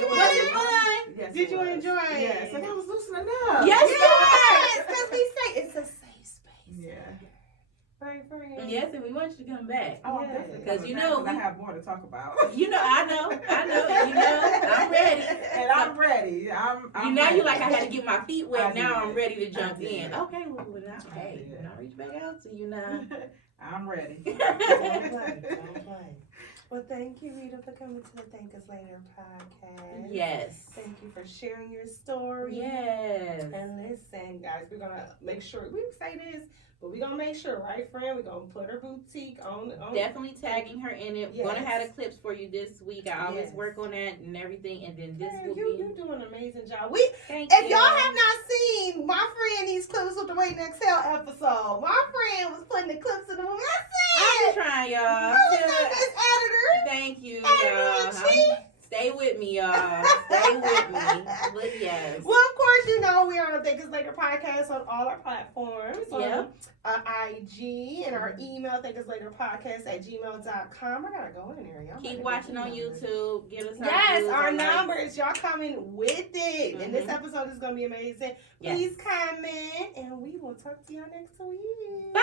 Rita. Was it fun? Yes, Did it you was. enjoy it? Yes, and I was loosening up. Yes, Yes, because we say it's a safe space. Yeah. Right, friend. Yes, and we want you to come back. Oh, I'm Yeah. definitely 'Cause coming you back, know 'cause I we- have more to talk about. I know, I'm ready. And I'm ready. I'm You know, ready. you like I had to get my feet wet. I Now did. I'm ready to jump I did. in. Okay, well, now, I hey, did. when I reach back out to you now. I'm ready. Don't play. Well, thank you, Rita, for coming to the Thank Us Later podcast. Yes. Thank you for sharing your story. Yes. And listen, guys, we're going to make sure, we say this, but we're going to make sure, right, friend? We're going to put her boutique on. Definitely tagging her in it. Yes. Gonna have the clips for you this week. I always Yes. work on that and everything, and then this Man, will you be. doing an amazing job. Thank If you. y'all have not seen my friend these clips with the Wait and Exhale episode, my friend was putting the clips in the movie. I'm trying, y'all. This editor. Thank you, Editor y'all. in chief. Stay with me, y'all. Stay with me. But yes. Well, of course, you know we are on the Think Us Later podcast on all our platforms. Yep. On IG and our email, thinkuslaterpodcast@gmail.com. I gotta go in there, y'all. Keep better watching get on the numbers. YouTube. Get us Yes, views, our likes. numbers. Y'all coming with it. And this Mhm. episode is gonna be amazing. Yes. Please comment, and we will talk to y'all next week. Bye.